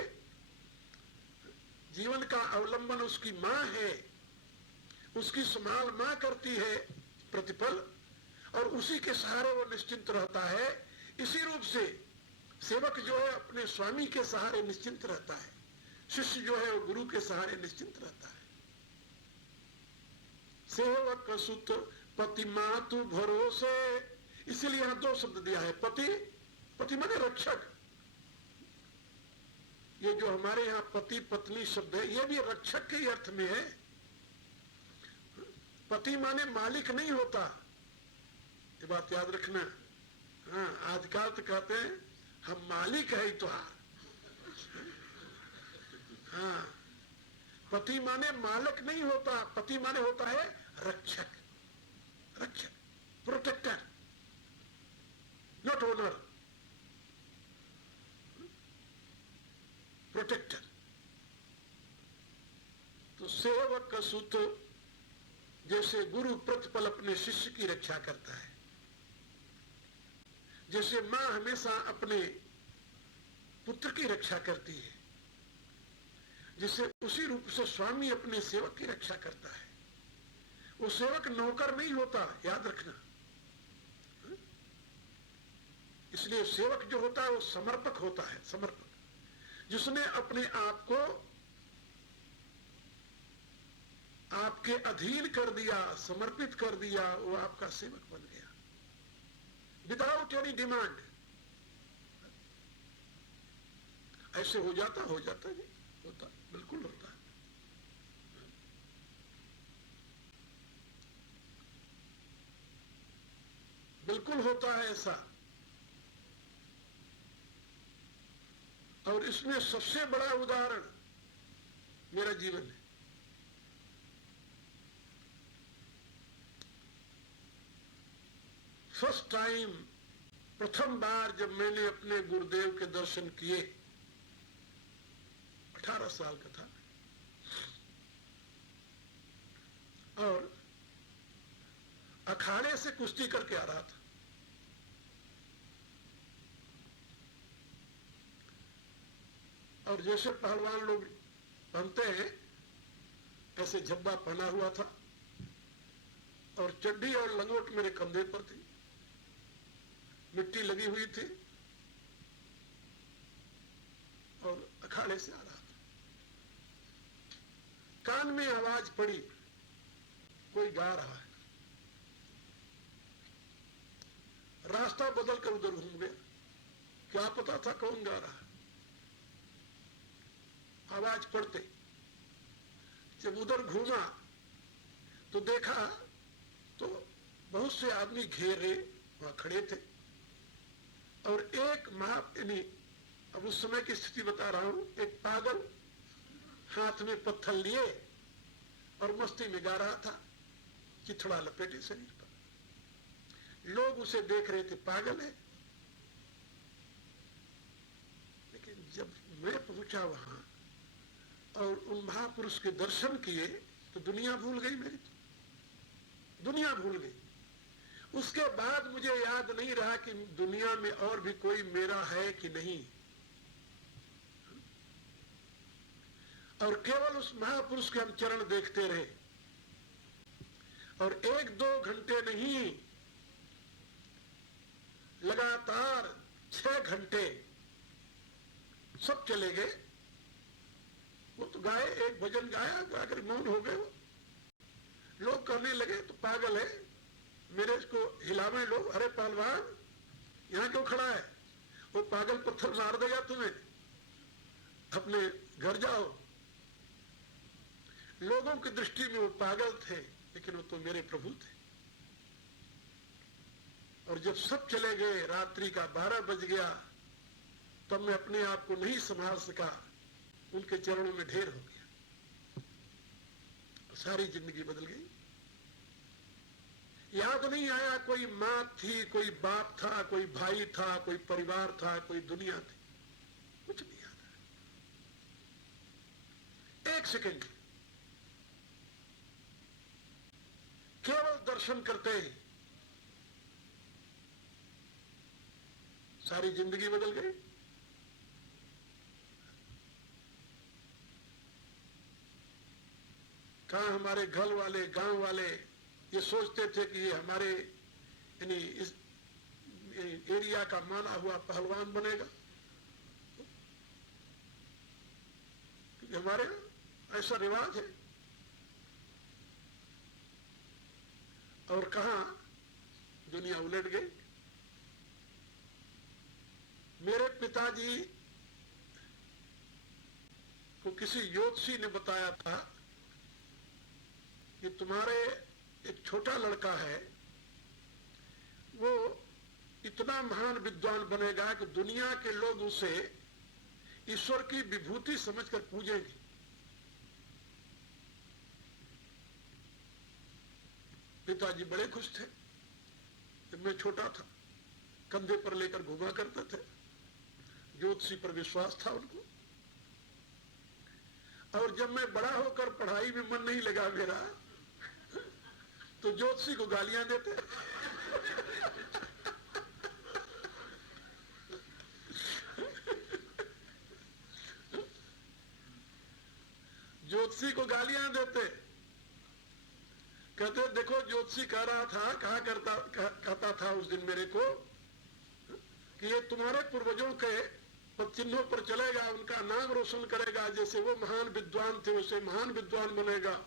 जीवन का अवलंबन उसकी मां है, उसकी संभाल मां करती है प्रतिपल, और उसी के सहारे वो निश्चिंत रहता है। इसी रूप से सेवक जो है अपने स्वामी के सहारे निश्चिंत रहता है, शिष्य जो है वो गुरु के सहारे निश्चिंत रहता है। सेवक सुत पति मातु भरोसे, इसलिए यहां दो शब्द दिया है। पति, पति माने रक्षक। ये जो हमारे यहाँ पति पत्नी शब्द है, ये भी रक्षक के अर्थ में है। पति माने मालिक नहीं होता, ये बात याद रखना। हाँ, आजकल तो कहते हैं हम मालिक है तुहार। हाँ, पति माने मालिक नहीं होता, पति माने होता है रक्षक, रक्षक, प्रोटेक्टर, नॉट ओनर, प्रोटेक्टर। तो सेवक सुत, जैसे गुरु प्रतिपल अपने शिष्य की रक्षा करता है, जैसे मां हमेशा अपने पुत्र की रक्षा करती है, जिससे उसी रूप से स्वामी अपने सेवक की रक्षा करता है। वो सेवक नौकर नहीं होता, याद रखना। इसलिए सेवक जो होता है वो समर्पक होता है, समर्पक, जिसने अपने आप को आपके अधीन कर दिया, समर्पित कर दिया, वो आपका सेवक बन गया विदाउट एनी डिमांड। ऐसे हो जाता नहीं होता, बिल्कुल होता है। बिल्कुल होता है ऐसा। और इसमें सबसे बड़ा उदाहरण मेरा जीवन है। फर्स्ट टाइम प्रथम बार जब मैंने अपने गुरुदेव के दर्शन किए, 18 साल का था, और अखाड़े से कुश्ती करके आ रहा था। और जैसे पहलवान लोग पहनते हैं ऐसे झब्बा पहना हुआ था, और चड्डी और लंगोट मेरे कंधे पर थी, मिट्टी लगी हुई थी, और अखाड़े से आ रहा था। कान में आवाज पड़ी, कोई गा रहा है। रास्ता बदल कर उधर घूम गया, क्या पता था कौन गा रहा है। आवाज पड़ते जब उधर घूमा तो देखा तो बहुत से आदमी घेरे वहां खड़े थे, और एक यानी अब उस समय की स्थिति बता रहा हूं, एक पागल हाथ में पत्थर लिए और मस्ती में गा रहा था, चिथड़ा लपेटे शरीर पर। लोग उसे देख रहे थे, पागल है। लेकिन जब मैं पहुंचा वहां और उन महापुरुष के दर्शन किए तो दुनिया भूल गई, मेरी दुनिया भूल गई। उसके बाद मुझे याद नहीं रहा कि दुनिया में और भी कोई मेरा है कि नहीं, और केवल उस महापुरुष के हम चरण देखते रहे। और 1-2 घंटे नहीं, लगातार 6 घंटे सब चले गए। वो तो गाए, एक भजन गाया, गाकर मौन हो गए। लोग कहने लगे तो पागल है, मेरे को हिलावे लोग, अरे पहलवान यहां क्यों खड़ा है, वो पागल पत्थर मार देगा तुम्हें, अपने घर जाओ। लोगों की दृष्टि में वो पागल थे, लेकिन वो तो मेरे प्रभु थे। और जब सब चले गए, रात्रि का 12 बज गया, तब मैं अपने आप को नहीं संभाल सका, उनके चरणों में ढेर हो गया। सारी जिंदगी बदल गई। याद नहीं आया कोई मां थी, कोई बाप था, कोई भाई था, कोई परिवार था, कोई दुनिया थी, कुछ नहीं याद आया। 1 सेकंड केवल दर्शन करते ही सारी जिंदगी बदल गई। कहां हमारे घर वाले, गांव वाले ये सोचते थे कि ये हमारे यानी इस एरिया का माना हुआ पहलवान बनेगा, क्योंकि हमारे ऐसा रिवाज है। और कहां दुनिया उलट गई। मेरे पिताजी को किसी ज्योतिषी ने बताया था कि तुम्हारे एक छोटा लड़का है, वो इतना महान विद्वान बनेगा कि दुनिया के लोग उसे ईश्वर की विभूति समझकर पूजेंगे। पिताजी बड़े खुश थे। जब मैं छोटा था, कंधे पर लेकर घुमा करते थे। ज्योतिषी पर विश्वास था उनको। और जब मैं बड़ा होकर पढ़ाई में मन नहीं लगा मेरा, तो ज्योतिषी को गालियां देते। ज्योतिषी को गालियां देते, कहते देखो ज्योतिषी कह रहा था, कहता था उस दिन मेरे को कि ये तुम्हारे पूर्वजों के चिन्हों पर चलेगा, उनका नाम रोशन करेगा, जैसे वो महान विद्वान थे वैसे महान विद्वान बनेगा,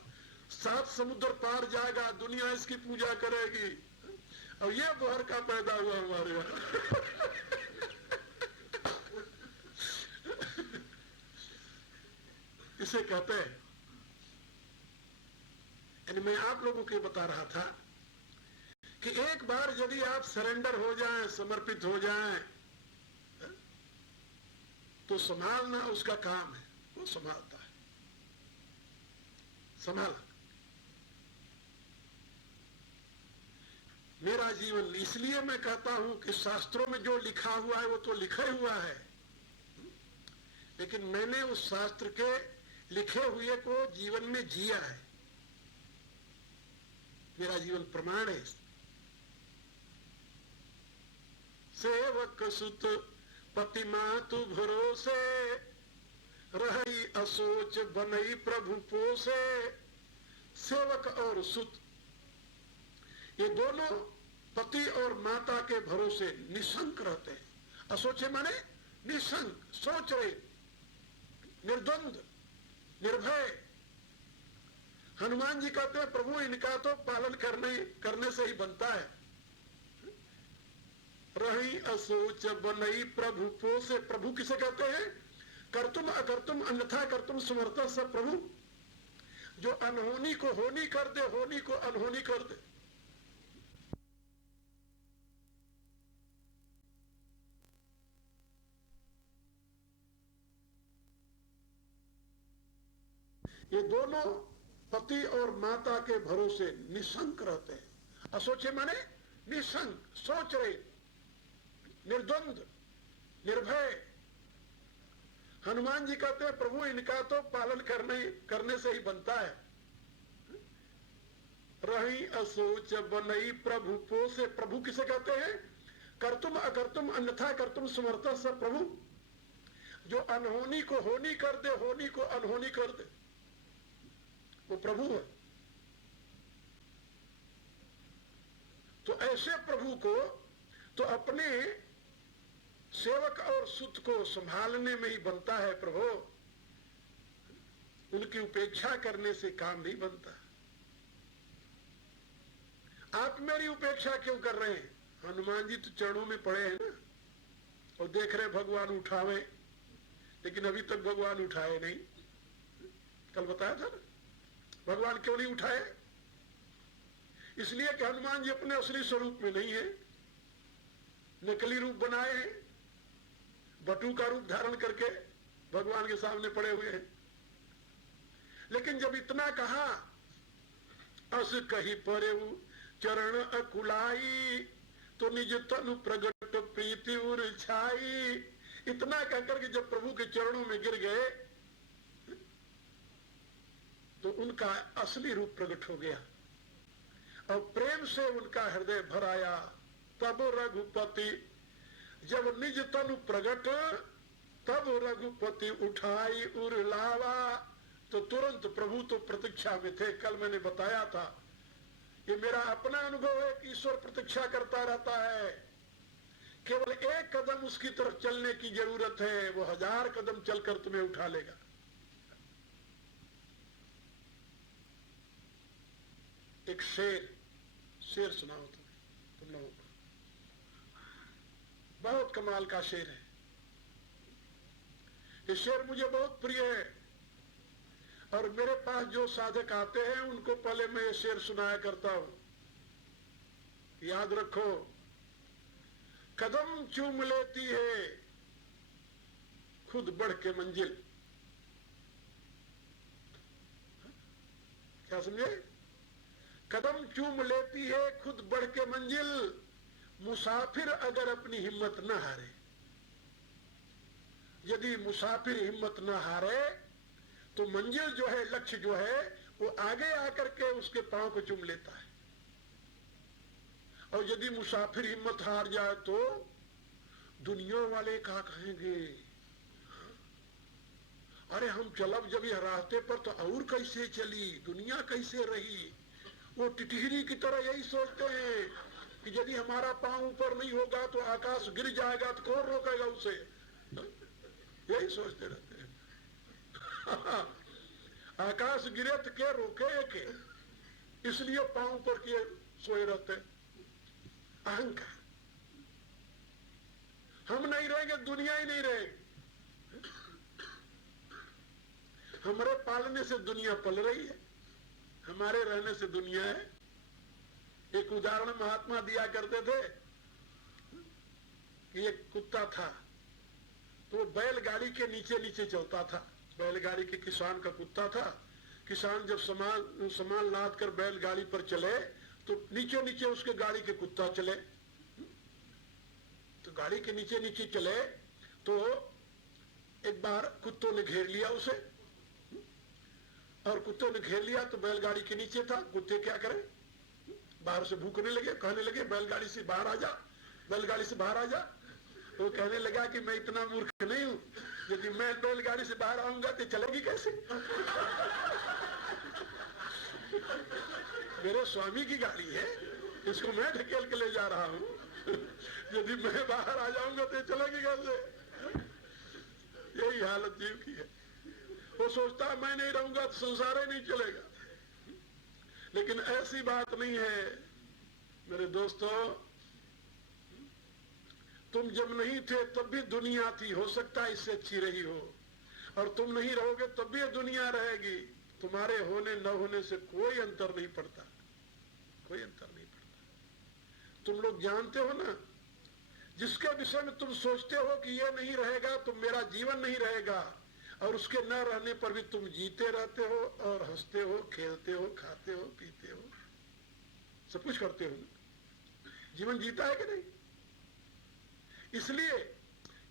7 समुद्र पार जाएगा, दुनिया इसकी पूजा करेगी। और ये बहर का पैदा हुआ हमारे यहाँ। इसे कहते हैं। यानी मैं आप लोगों को बता रहा था कि एक बार यदि आप सरेंडर हो जाएं, समर्पित हो जाएं, तो संभालना उसका काम है, वो संभालता है। संभाला। मेरा जीवन, इसलिए मैं कहता हूं कि शास्त्रों में जो लिखा हुआ है वो तो लिखा हुआ है, लेकिन मैंने उस शास्त्र के लिखे हुए को जीवन में जिया है। मेरा जीवन प्रमाण है। सेवक सुत पति मातु भरोसे, रही असोच बनई प्रभु पोसे। सेवक और सुत, ये दोनों पति और माता के भरोसे निशंक रहते हैं। असोचे माने निशंक, सोच रहे, निर्द्वंद, निर्भय। हनुमान जी कहते हैं प्रभु इनका तो पालन करने से ही बनता है। रही असोच बनई प्रभु पोसे। प्रभु किसे कहते हैं? कर्तुम अकर्तुम अन्यथा कर्तुम समर्थ स प्रभु, जो अनहोनी को होनी कर दे, होनी को अनहोनी कर दे। ये दोनों पति और माता के भरोसे निशंक रहते हैं। असोचे माने निशंक, सोच रहे, निर्द्वंद, निर्भय। हनुमान जी कहते हैं प्रभु इनका तो पालन करने से ही बनता है। रही असोच बनई प्रभु पोसे। प्रभु किसे कहते हैं? कर्तुम अकर्तुम अन्यथा कर्तुम समर्थ स प्रभु, जो अनहोनी को होनी कर दे, होनी को अनहोनी कर दे, वो प्रभु है। तो ऐसे प्रभु को तो अपने सेवक और सुत को संभालने में ही बनता है प्रभु। उनकी उपेक्षा करने से काम नहीं बनता। आप मेरी उपेक्षा क्यों कर रहे हैं? हनुमान जी तो चरणों में पड़े हैं ना, और देख रहे भगवान उठावे, लेकिन अभी तक भगवान उठाए नहीं। कल बताया था ना, भगवान क्यों नहीं उठाए? इसलिए कि हनुमान जी अपने असली स्वरूप में नहीं है, नकली रूप बनाए हैं, बटू का रूप धारण करके भगवान के सामने पड़े हुए हैं। लेकिन जब इतना कहा, अस कही परे चरण अकुलाई, तो निज तनु प्रगट प्रीति उर छाई। इतना कहकर के जब प्रभु के चरणों में गिर गए तो उनका असली रूप प्रकट हो गया और प्रेम से उनका हृदय भर आया। तब रघुपति जब निज तनु प्रगट, तब रघुपति उठाई उर लावा। तो तुरंत प्रभु तो प्रतीक्षा में थे। कल मैंने बताया था, ये मेरा अपना अनुभव है कि ईश्वर प्रतीक्षा करता रहता है। केवल एक कदम उसकी तरफ चलने की जरूरत है, वो 1000 कदम चलकर तुम्हें उठा लेगा। एक शेर सुनाओ तुम लोगों को, बहुत कमाल का शेर है। ये शेर मुझे बहुत प्रिय है और मेरे पास जो साधक आते हैं उनको पहले मैं ये शेर सुनाया करता हूं। याद रखो, कदम चूम लेती है खुद बढ़ के मंजिल। क्या समझे? कदम चूम लेती है खुद बढ़ के मंजिल, मुसाफिर अगर अपनी हिम्मत न हारे। यदि मुसाफिर हिम्मत न हारे तो मंजिल जो है, लक्ष्य जो है, वो आगे आकर के उसके पांव को चूम लेता है। और यदि मुसाफिर हिम्मत हार जाए तो दुनिया वाले क्या कहेंगे? अरे हम चलब जब यह रास्ते पर तो और कैसे चली, दुनिया कैसे रही। वो टिटहरी की तरह यही सोचते हैं कि यदि हमारा पांव ऊपर नहीं होगा तो आकाश गिर जाएगा, तो कौन रोकेगा उसे? यही सोचते रहते हैं। आकाश गिरे तो क्या रोके के, इसलिए पांव पर किए सोए रहते। अहंकार। हम नहीं रहेंगे, दुनिया ही नहीं रहेगी। हमारे पालने से दुनिया पल रही है, हमारे रहने से दुनिया है। एक उदाहरण महात्मा दिया करते थे कि एक कुत्ता था, तो बैलगाड़ी के नीचे नीचे चलता था। बैलगाड़ी के किसान का कुत्ता था। किसान जब सामान लाद कर बैलगाड़ी पर चले तो नीचे नीचे उसके गाड़ी के कुत्ता चले, तो गाड़ी के नीचे नीचे चले तो एक बार कुत्तों ने घेर लिया उसे, और कुत्तों ने घेर लिया तो बैलगाड़ी के नीचे था। कुत्ते क्या करें, बाहर से भूखने लगे, कहने लगे बैलगाड़ी से बाहर आ जा, बैलगाड़ी से बाहर आ जा। वो कहने लगा कि मैं इतना मूर्ख नहीं हूं, यदि मैं बैलगाड़ी से बाहर आऊंगा तो चलेगी कैसे? मेरे स्वामी की गाड़ी है, इसको मैं ढकेल के ले जा रहा हूं, यदि मैं बाहर आ जाऊंगा तो चलेगी कैसे? यही हालत जीव की है। वो सोचता मैं नहीं रहूंगा तो संसार ही नहीं चलेगा, लेकिन ऐसी बात नहीं है मेरे दोस्तों। तुम जब नहीं थे तब भी दुनिया थी, हो सकता है इससे अच्छी रही हो, और तुम नहीं रहोगे तब भी ये दुनिया रहेगी। तुम्हारे होने न होने से कोई अंतर नहीं पड़ता, कोई अंतर नहीं पड़ता। तुम लोग जानते हो ना, जिसके विषय में तुम सोचते हो कि ये नहीं रहेगा तो मेरा जीवन नहीं रहेगा, और उसके न रहने पर भी तुम जीते रहते हो और हंसते हो, खेलते हो, खाते हो, पीते हो, सब कुछ करते हो। जीवन जीता है कि नहीं? इसलिए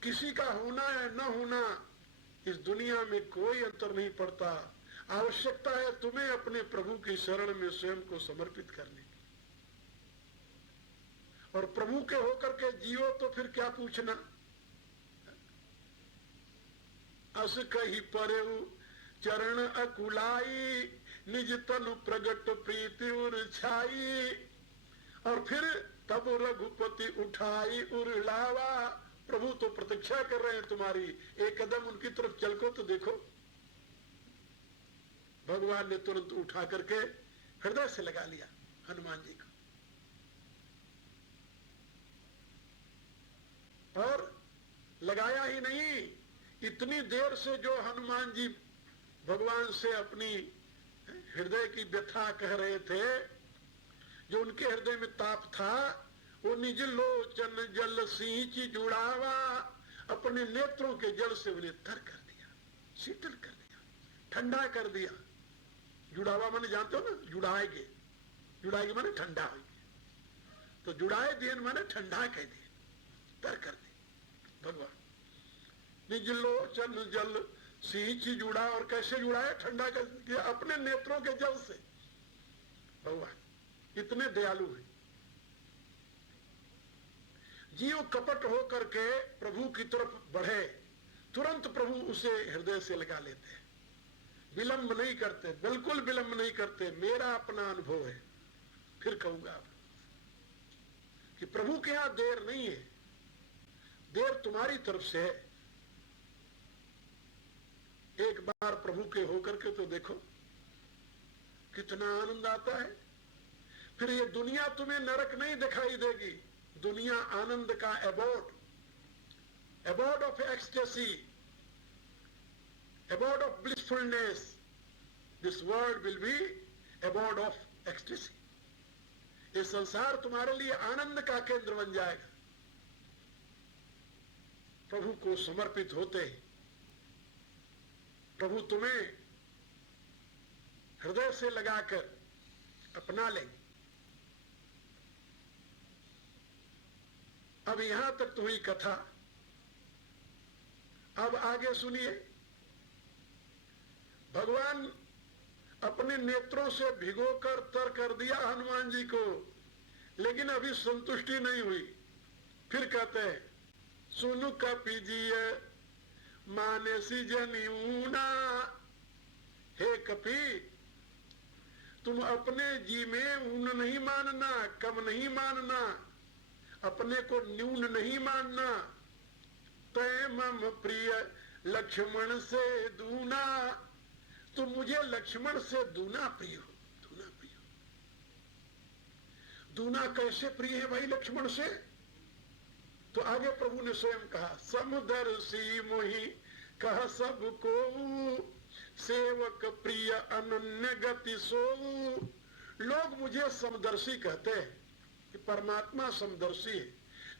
किसी का होना या न होना इस दुनिया में कोई अंतर नहीं पड़ता। आवश्यकता है तुम्हें अपने प्रभु की शरण में स्वयं को समर्पित करने की, और प्रभु के होकर के जियो तो फिर क्या पूछना। अस कही परेऊ चरण अकुलाई, निज तनु प्रगट प्रीति उर छाई, और फिर तब रघुपति उठाई उरलावा। प्रभु तो प्रतीक्षा कर रहे हैं तुम्हारी, एक कदम उनकी तरफ चल को तो देखो। भगवान ने तुरंत उठा करके हृदय से लगा लिया हनुमान जी को, और लगाया ही नहीं, इतनी देर से जो हनुमान जी भगवान से अपनी हृदय की व्यथा कह रहे थे, जो उनके हृदय में ताप था, वो निज लोचन जल सींच जुड़ावा, अपने नेत्रों के जल से उन्हें तर कर दिया, शीतल कर दिया, ठंडा कर दिया। जुड़ावा माने जानते हो ना, जुड़ाएगे, जुड़ाएगे माने ठंडा होगी, तो जुड़ाए दिए माने ठंडा कह दिए, तर कर दिए भगवान। निज लोचन जल सींच जुड़ा, और कैसे जुड़ाया, ठंडा कर दिया अपने नेत्रों के जल से। भगवान इतने दयालु हैं। जीव कपट हो करके प्रभु की तरफ बढ़े, तुरंत प्रभु उसे हृदय से लगा लेते हैं, विलंब नहीं करते, बिल्कुल विलंब नहीं करते। मेरा अपना अनुभव है, फिर कहूंगा कि प्रभु के यहां देर नहीं है, देर तुम्हारी तरफ से है। एक बार प्रभु के होकर के तो देखो कितना आनंद आता है। फिर ये दुनिया तुम्हें नरक नहीं दिखाई देगी, दुनिया आनंद का abode, abode of ecstasy, abode of blissfulness. This world will be abode of ecstasy. ये संसार तुम्हारे लिए आनंद का केंद्र बन जाएगा। प्रभु को समर्पित होते ही प्रभु तुम्हें हृदय से लगाकर अपना लेंगे। अब यहां तक तो हुई कथा, अब आगे सुनिए। भगवान अपने नेत्रों से भिगोकर तर कर दिया हनुमान जी को, लेकिन अभी संतुष्टि नहीं हुई। फिर कहते हैं, सुनु कपिजिय मानसी जनिऊना। हे कपि, तुम अपने जी में ऊन नहीं मानना, कम नहीं मानना, अपने को न्यून नहीं मानना। तय मम प्रिय लक्ष्मण से दूना, तुम मुझे लक्ष्मण से दूना प्रिय हो, दूना प्रिय हो। दूना कैसे प्रिय है भाई लक्ष्मण से? तो आगे प्रभु ने स्वयं कहा, समदर्शी मोहि कह सबको, सेवक प्रिय अनन्य गति सो। लोग मुझे समदर्शी कहते हैं कि परमात्मा समदर्शी है,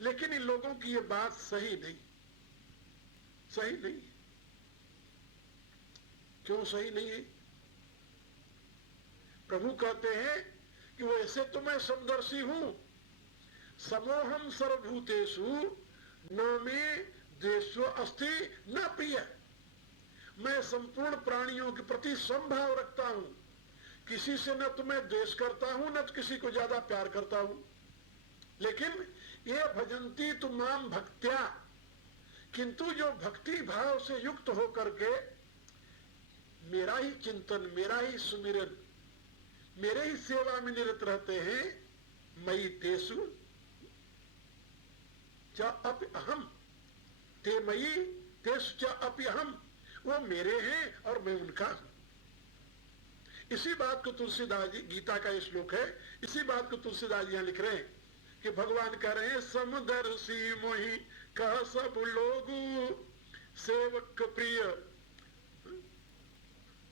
लेकिन इन लोगों की ये बात सही नहीं, सही नहीं। क्यों सही नहीं है? प्रभु कहते हैं कि वैसे तो मैं समदर्शी हूं, समोहम सर्वभूतेषु न मे द्वेषो अस्ति न प्रिय। मैं संपूर्ण प्राणियों के प्रति समभाव रखता हूं, किसी से न तो मैं द्वेष करता हूं न तो किसी को ज्यादा प्यार करता हूं। लेकिन ये भजंती तु माम भक्त्या, किंतु जो भक्ति भाव से युक्त होकर के मेरा ही चिंतन, मेरा ही सुमिरन, मेरे ही सेवा में निरत रहते हैं, मयि तेषु च अपि अहम, ते मयि तेषु च अपि अहम, वो मेरे हैं और मैं उनका हूं। इसी बात को तुलसीदास जी, गीता का ये श्लोक है, इसी बात को तुलसीदास जी यहां लिख रहे हैं कि भगवान कह रहे हैं समदर्शी मोहि कह सब लोग सेवक प्रिय,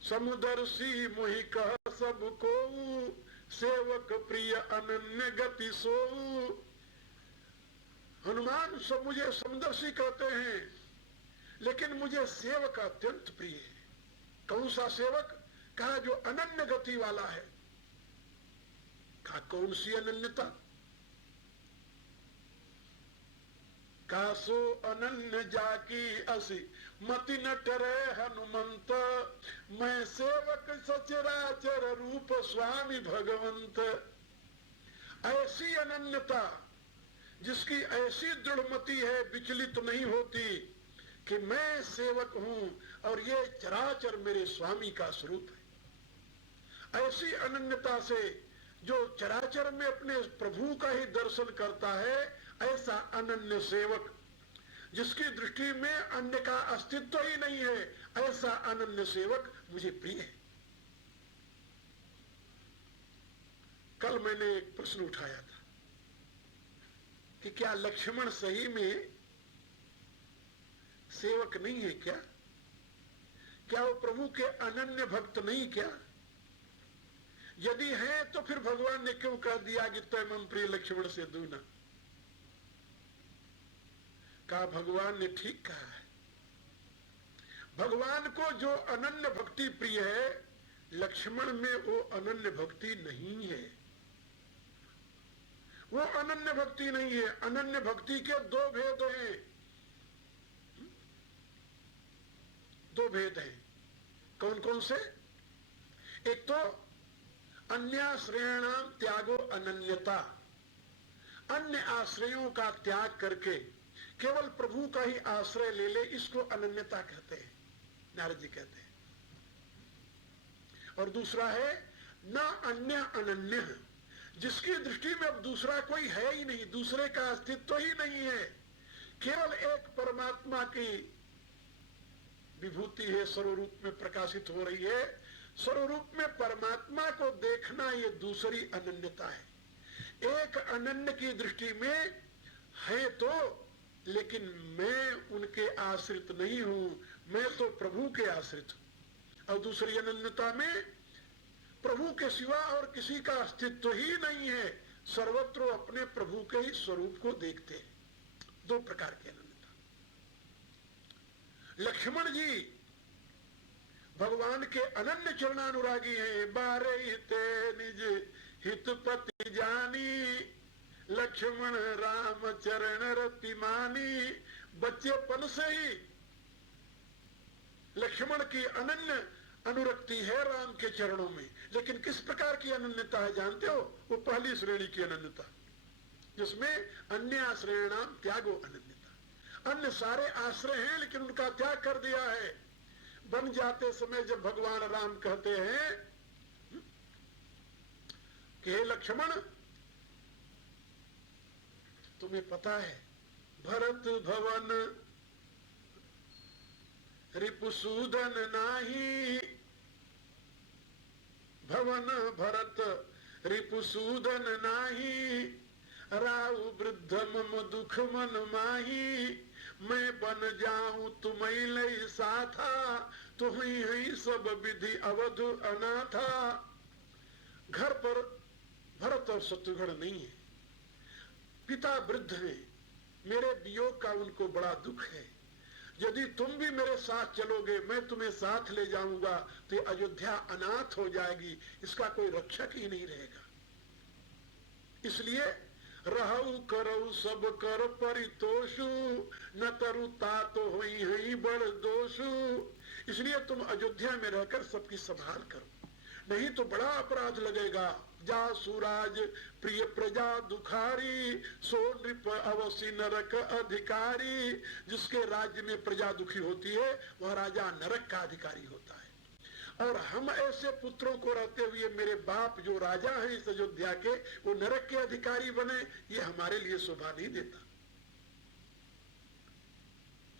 समुदर्शी मोहि कह सब को सेवक प्रिय अनन्य गति सो। हनुमान सब मुझे समदर्शी कहते हैं, लेकिन मुझे सेवक अत्यंत प्रिय है। कौन सा सेवक? कहा जो अनन्य गति वाला है। कहा कौन सी अनन्यता? कासो अनन्य जाकी असी मति न टरे हनुमंत, मैं सेवक सचराचर रूप स्वामी भगवंत। ऐसी अनन्यता जिसकी ऐसी दृढ़मति है, विचलित नहीं होती कि मैं सेवक हूं और ये चराचर मेरे स्वामी का स्वरूप है। ऐसी अनन्यता से जो चराचर में अपने प्रभु का ही दर्शन करता है, ऐसा अनन्य सेवक जिसकी दृष्टि में अन्य का अस्तित्व ही नहीं है, ऐसा अनन्य सेवक मुझे प्रिय है। कल मैंने एक प्रश्न उठाया था कि क्या लक्ष्मण सही में सेवक नहीं है क्या? क्या वो प्रभु के अनन्य भक्त नहीं क्या? यदि है तो फिर भगवान ने क्यों कह दिया कि तय मम प्रिय लक्ष्मण से दूना? कहा भगवान ने ठीक कहा है। भगवान को जो अनन्य भक्ति प्रिय है, लक्ष्मण में वो अनन्य भक्ति नहीं है। वो अनन्य भक्ति नहीं है। अनन्य भक्ति के दो भेद हैं। दो भेद हैं। कौन कौन से? एक तो अन्याश्रयाणाम त्यागो अनन्यता, अन्य आश्रयों का त्याग करके केवल प्रभु का ही आश्रय ले ले, इसको अनन्यता कहते हैं, नारद जी कहते हैं। और दूसरा है न अन्य अनन्य, जिसकी दृष्टि में अब दूसरा कोई है ही नहीं, दूसरे का अस्तित्व ही नहीं है, केवल एक परमात्मा की विभूति है, स्वरूप में प्रकाशित हो रही है। स्वरूप में परमात्मा को देखना ये दूसरी अनन्यता है। एक अनन्य की दृष्टि में है तो, लेकिन मैं उनके आश्रित नहीं हूं, मैं तो प्रभु के आश्रित हूं। और दूसरी अनन्यता में प्रभु के सिवा और किसी का अस्तित्व ही नहीं है, सर्वत्र अपने प्रभु के ही स्वरूप को देखते हैं। दो प्रकार की अनन्यता। लक्ष्मण जी भगवान के अनन्य चरणानुरागी हैं। बारे हिते निज हित पति जानी, लक्ष्मण राम चरण रति मानी। बच्चेपन से ही लक्ष्मण की अनन्य अनुरक्ति है राम के चरणों में। लेकिन किस प्रकार की अनन्यता है जानते हो? वो पहली श्रेणी की अनन्यता, जिसमें अन्य आश्रयाणाम त्यागो अनन्यता। अन्य सारे आश्रय हैं लेकिन उनका त्याग कर दिया है। बन जाते समय जब भगवान राम कहते हैं कि हे लक्ष्मण, तुम्हें पता है भरत भवन रिपुसूदन नाही, भवन भरत रिपुसूदन नाही, राउ वृद्ध मम दुख मन माही। मैं बन जाऊं तुम्हें लई साथा, तुम्हें ही सब विधि अवध अनाथा। घर पर भरत और शत्रुघ्न नहीं है, पिता वृद्ध है, मेरे वियोग का उनको बड़ा दुख है। यदि तुम भी मेरे साथ चलोगे, मैं तुम्हें साथ ले जाऊंगा तो अयोध्या अनाथ हो जाएगी, इसका कोई रक्षक ही नहीं रहेगा। इसलिए रहु करऊ सब कर परितोषु, न तरु तातो होई हई बड़ दोषु। इसलिए तुम अयोध्या में रहकर सबकी संभाल करो, नहीं तो बड़ा अपराध लगेगा। जा सुराज प्रिय प्रजा दुखारी, सो नृप अवसी नरक अधिकारी। जिसके राज्य में प्रजा दुखी होती है वह राजा नरक का अधिकारी होता है। और हम ऐसे पुत्रों को रहते हुए मेरे बाप जो राजा हैं इस अयोध्या के, वो नरक के अधिकारी बने, ये हमारे लिए शोभा नहीं देता।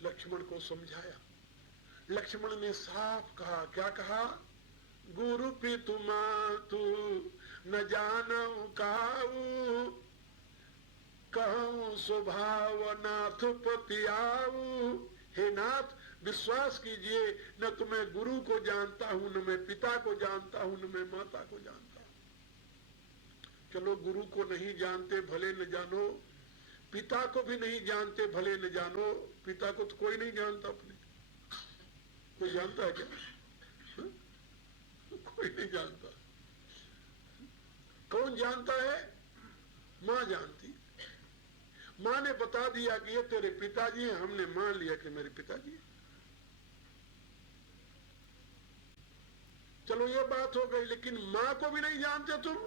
लक्ष्मण को समझाया। लक्ष्मण ने साफ कहा, क्या कहा? गुरु पितु मातु न जानऊ काऊ, कहूं स्वभाव नाथ पति आऊ। हे नाथ, विश्वास कीजिए, न तो मैं गुरु को जानता हूं, न मैं पिता को जानता हूं, न मैं माता को जानता हूं। चलो, गुरु को नहीं जानते भले न जानो, पिता को भी नहीं जानते भले न जानो। पिता को तो कोई नहीं जानता अपने, कोई जानता है क्या? कोई नहीं जानता। कौन जानता है? माँ जानती। माँ ने बता दिया कि ये तेरे पिताजी हैं, हमने मान लिया कि मेरे पिताजी हैं। चलो ये बात हो गई, लेकिन माँ को भी नहीं जानते तुम,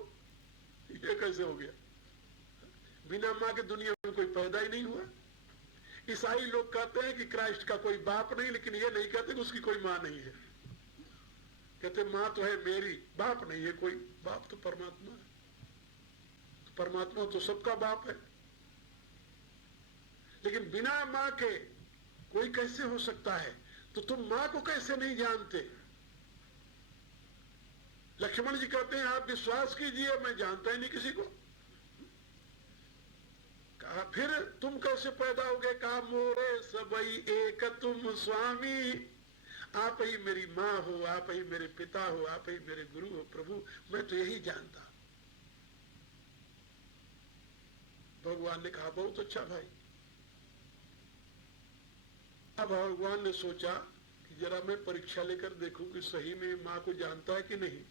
ये कैसे हो गया? बिना माँ के दुनिया में कोई पैदा ही नहीं हुआ। ईसाई लोग कहते हैं कि क्राइस्ट का कोई बाप नहीं, लेकिन ये नहीं कहते कि उसकी कोई माँ नहीं है। कहते माँ तो है मेरी, बाप नहीं है कोई। बाप तो परमात्मा है, तो परमात्मा तो सबका बाप है। लेकिन बिना माँ के कोई कैसे हो सकता है? तो तुम माँ को कैसे नहीं जानते? लक्ष्मण जी कहते हैं आप विश्वास कीजिए, मैं जानता ही नहीं किसी को। कहा फिर तुम कैसे पैदा हो गए? कहा मोरे सबई एक तुम स्वामी, आप ही मेरी माँ हो, आप ही मेरे पिता हो, आप ही मेरे गुरु हो प्रभु, मैं तो यही जानता। भगवान ने कहा बहुत अच्छा भाई। अब भगवान ने सोचा कि जरा मैं परीक्षा लेकर देखूं कि सही में माँ को जानता है कि नहीं।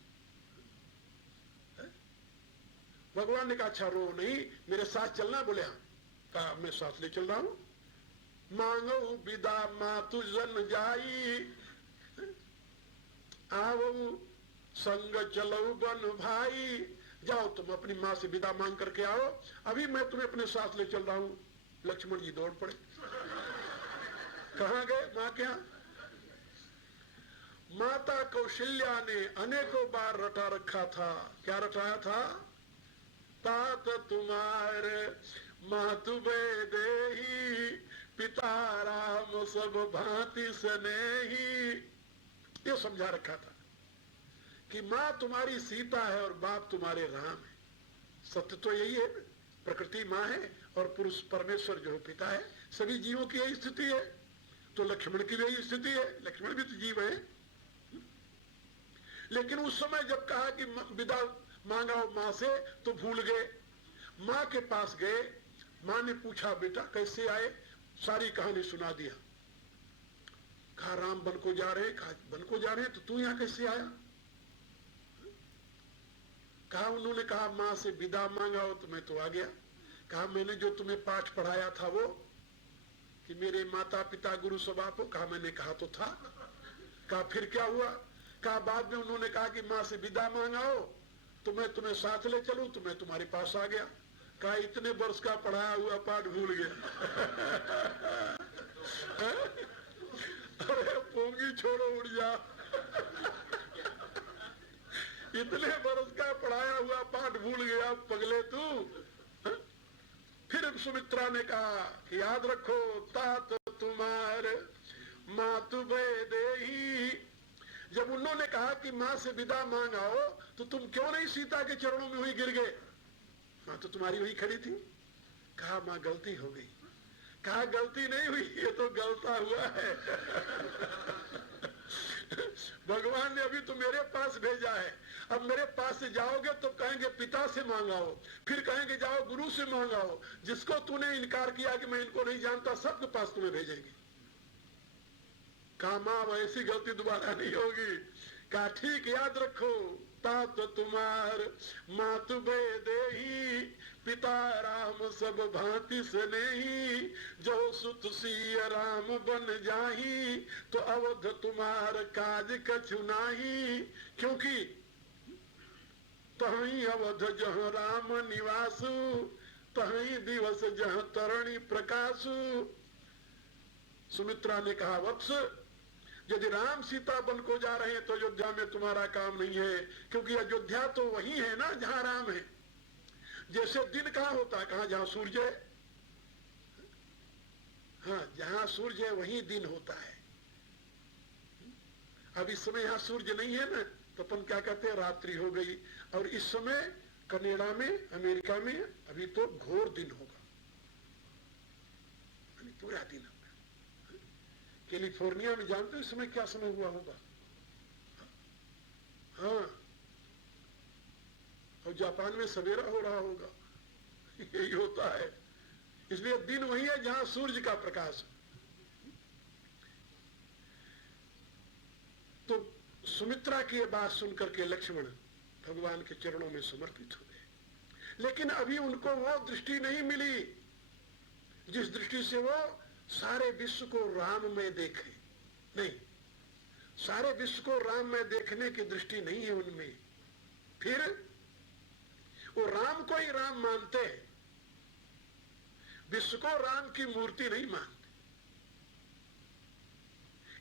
भगवान ने कहा अच्छा रो नहीं, मेरे साथ चलना। बोले हाँ। कहा मैं साथ ले चल रहा हूं। मांगो विदा मातु जन जाई, आओ संग चलो बन भाई। जाओ तुम अपनी माँ से विदा मांग करके आओ, अभी मैं तुम्हें अपने साथ ले चल रहा हूं। लक्ष्मण जी दौड़ पड़े। कहां गए? माँ के यहां। माता कौशल्या ने अनेकों बार रटा रखा था। क्या रटाया था? तात तुम्हारे मातु देही, पिता राम सब भांति स्नेही। ये समझा रखा था कि माँ तुम्हारी सीता है और बाप तुम्हारे राम है। सत्य तो यही है, प्रकृति माँ है और पुरुष परमेश्वर जो पिता है। सभी जीवों की यही स्थिति है, तो लक्ष्मण की भी यही स्थिति है। लक्ष्मण भी तो जीव है। लेकिन उस समय जब कहा कि विदा मांगा माँ से, तो भूल गए। माँ के पास गए, माँ ने पूछा बेटा कैसे आए? सारी कहानी सुना दिया। कहा राम वन को जा रहे। कहा वन को जा रहे हैं तो तू यहां कैसे आया? कहा उन्होंने कहा माँ से विदा मांगा हो तो मैं तो आ गया। कहा मैंने जो तुम्हें पाठ पढ़ाया था वो, कि मेरे माता पिता गुरु सब आप हो। कहा मैंने कहा तो था। कहा फिर क्या हुआ? कहा बाद में उन्होंने कहा कि माँ से विदा मांगा हो तो मैं तुम्हें साथ ले चलूं, तो मैं तुम्हारे पास आ गया। कहा इतने वर्ष का पढ़ाया हुआ पाठ भूल गया। अरे पोंगी छोड़ो उड़ जा। इतने वर्ष का पढ़ाया हुआ पाठ भूल गया पगले तू। फिर सुमित्रा ने कहा कि याद रखो तात तुम्हारे मातु देही। जब उन्होंने कहा कि माँ से विदा मांगाओ तो तुम क्यों नहीं सीता के चरणों में हुई गिर गए? माँ तो तुम्हारी वही खड़ी थी। कहा माँ गलती हो गई। कहा गलती नहीं हुई, ये तो गलता हुआ है। भगवान ने अभी तो मेरे पास भेजा है, अब मेरे पास से जाओगे तो कहेंगे पिता से मांगाओ, फिर कहेंगे जाओ गुरु से मांगाओ। जिसको तूने इनकार किया कि मैं इनको नहीं जानता, सबके पास तुम्हें भेजेंगे। कहा माँ ऐसी गलती दोबारा नहीं होगी। कहा ठीक याद रखो तात तुम्हार मात बेदेही, पिता राम सब भांति स्नेही, जो सुत सिय राम बन जाही, तो अवध तुम्हार काज कछु नाही। क्योंकि तहीं अवध जहाँ राम निवासु, तहीं दिवस जहाँ तरणी प्रकाशु। सुमित्रा ने कहा, वत्स यदि राम सीता वन को जा रहे हैं तो अयोध्या में तुम्हारा काम नहीं है, क्योंकि अयोध्या तो वही है ना जहां राम है। जैसे दिन कहाँ होता है, कहाँ जहां सूर्य है, हाँ जहां सूर्य है वहीं दिन होता है। अब इस समय यहाँ सूर्य नहीं है ना, तो अपन क्या कहते हैं, रात्रि हो गई। और इस समय कनाडा में, अमेरिका में अभी तो घोर दिन होगा, पूरा दिन होगा। कैलिफोर्निया में जानते हो इस समय क्या समय हुआ होगा? हाँ, और जापान में सवेरा हो रहा होगा। यही होता है। इसलिए दिन वही है जहां सूर्य का प्रकाश। तो सुमित्रा की यह बात सुनकर के लक्ष्मण भगवान के चरणों में समर्पित हो गए। लेकिन अभी उनको वो दृष्टि नहीं मिली जिस दृष्टि से वो सारे विश्व को राम में देखे। नहीं, सारे विश्व को राम में देखने की दृष्टि नहीं है उनमें। फिर वो राम को ही राम मानते हैं, विश्व को राम की मूर्ति नहीं मानते।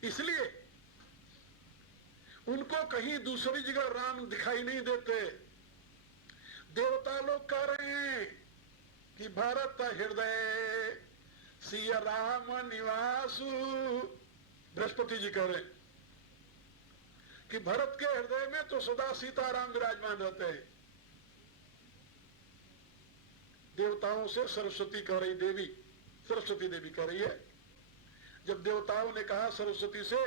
इसलिए उनको कहीं दूसरी जगह राम दिखाई नहीं देते। देवता लोग कह रहे हैं कि भरत हृदय सिय राम निवासु। बृहस्पति जी कह रहे हैं कि भरत के हृदय में तो सदा सीताराम विराजमान रहते हैं। देवताओं से सरस्वती कह रही, देवी सरस्वती देवी कह रही है। जब देवताओं ने कहा सरस्वती से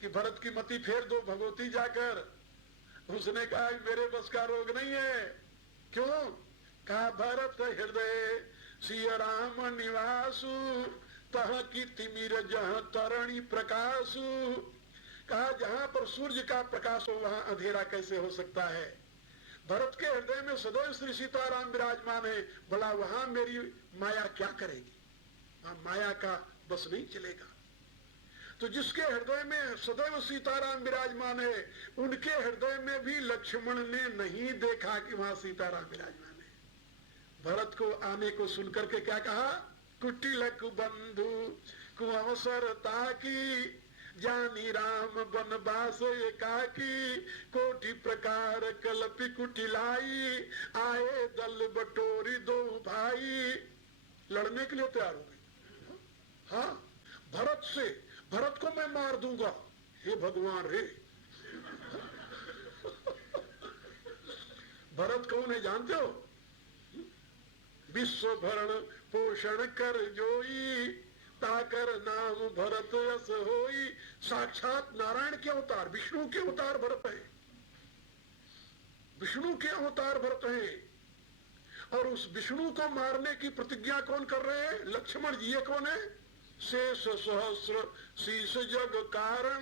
कि भरत की मति फेर दो भगवती जाकर, उसने कहा मेरे बस का रोग नहीं है। क्यों? कहा भरत हृदय सिय राम निवासु, तह कीर्ति मीर जहाँ तरणी प्रकाशु। कहा जहां पर सूर्य का प्रकाश हो वहां अंधेरा कैसे हो सकता है? भरत के हृदय में सदैव श्री सीताराम विराजमान है, भला वहां मेरी माया क्या करेगी? वहां माया का बस नहीं चलेगा। तो जिसके हृदय में सदैव सीताराम विराजमान है, उनके हृदय में भी लक्ष्मण ने नहीं देखा कि वहां सीताराम विराजमान है। भरत को आने को सुनकर के क्या कहा? कुटिलक बंधु कुअवसरता की, जानी राम बनवास एकाकी, कोटि प्रकार कल्पि कुटिलाई, आए दल बटोरी दो भाई। लड़ने के लिए तैयार हो गए। हाँ, भरत से, भरत को मैं मार दूंगा। हे भगवान रे, भरत कौन है जानते हो? विश्व भरण पोषण कर जोई, ताकर नाम भरत रस होई। साक्षात नारायण के अवतार, विष्णु के अवतार भरत है, विष्णु के अवतार भरत है। और उस विष्णु को मारने की प्रतिज्ञा कौन कर रहे हैं? लक्ष्मण जी। ये कौन है? शेष सहस्र शीश जग कारण,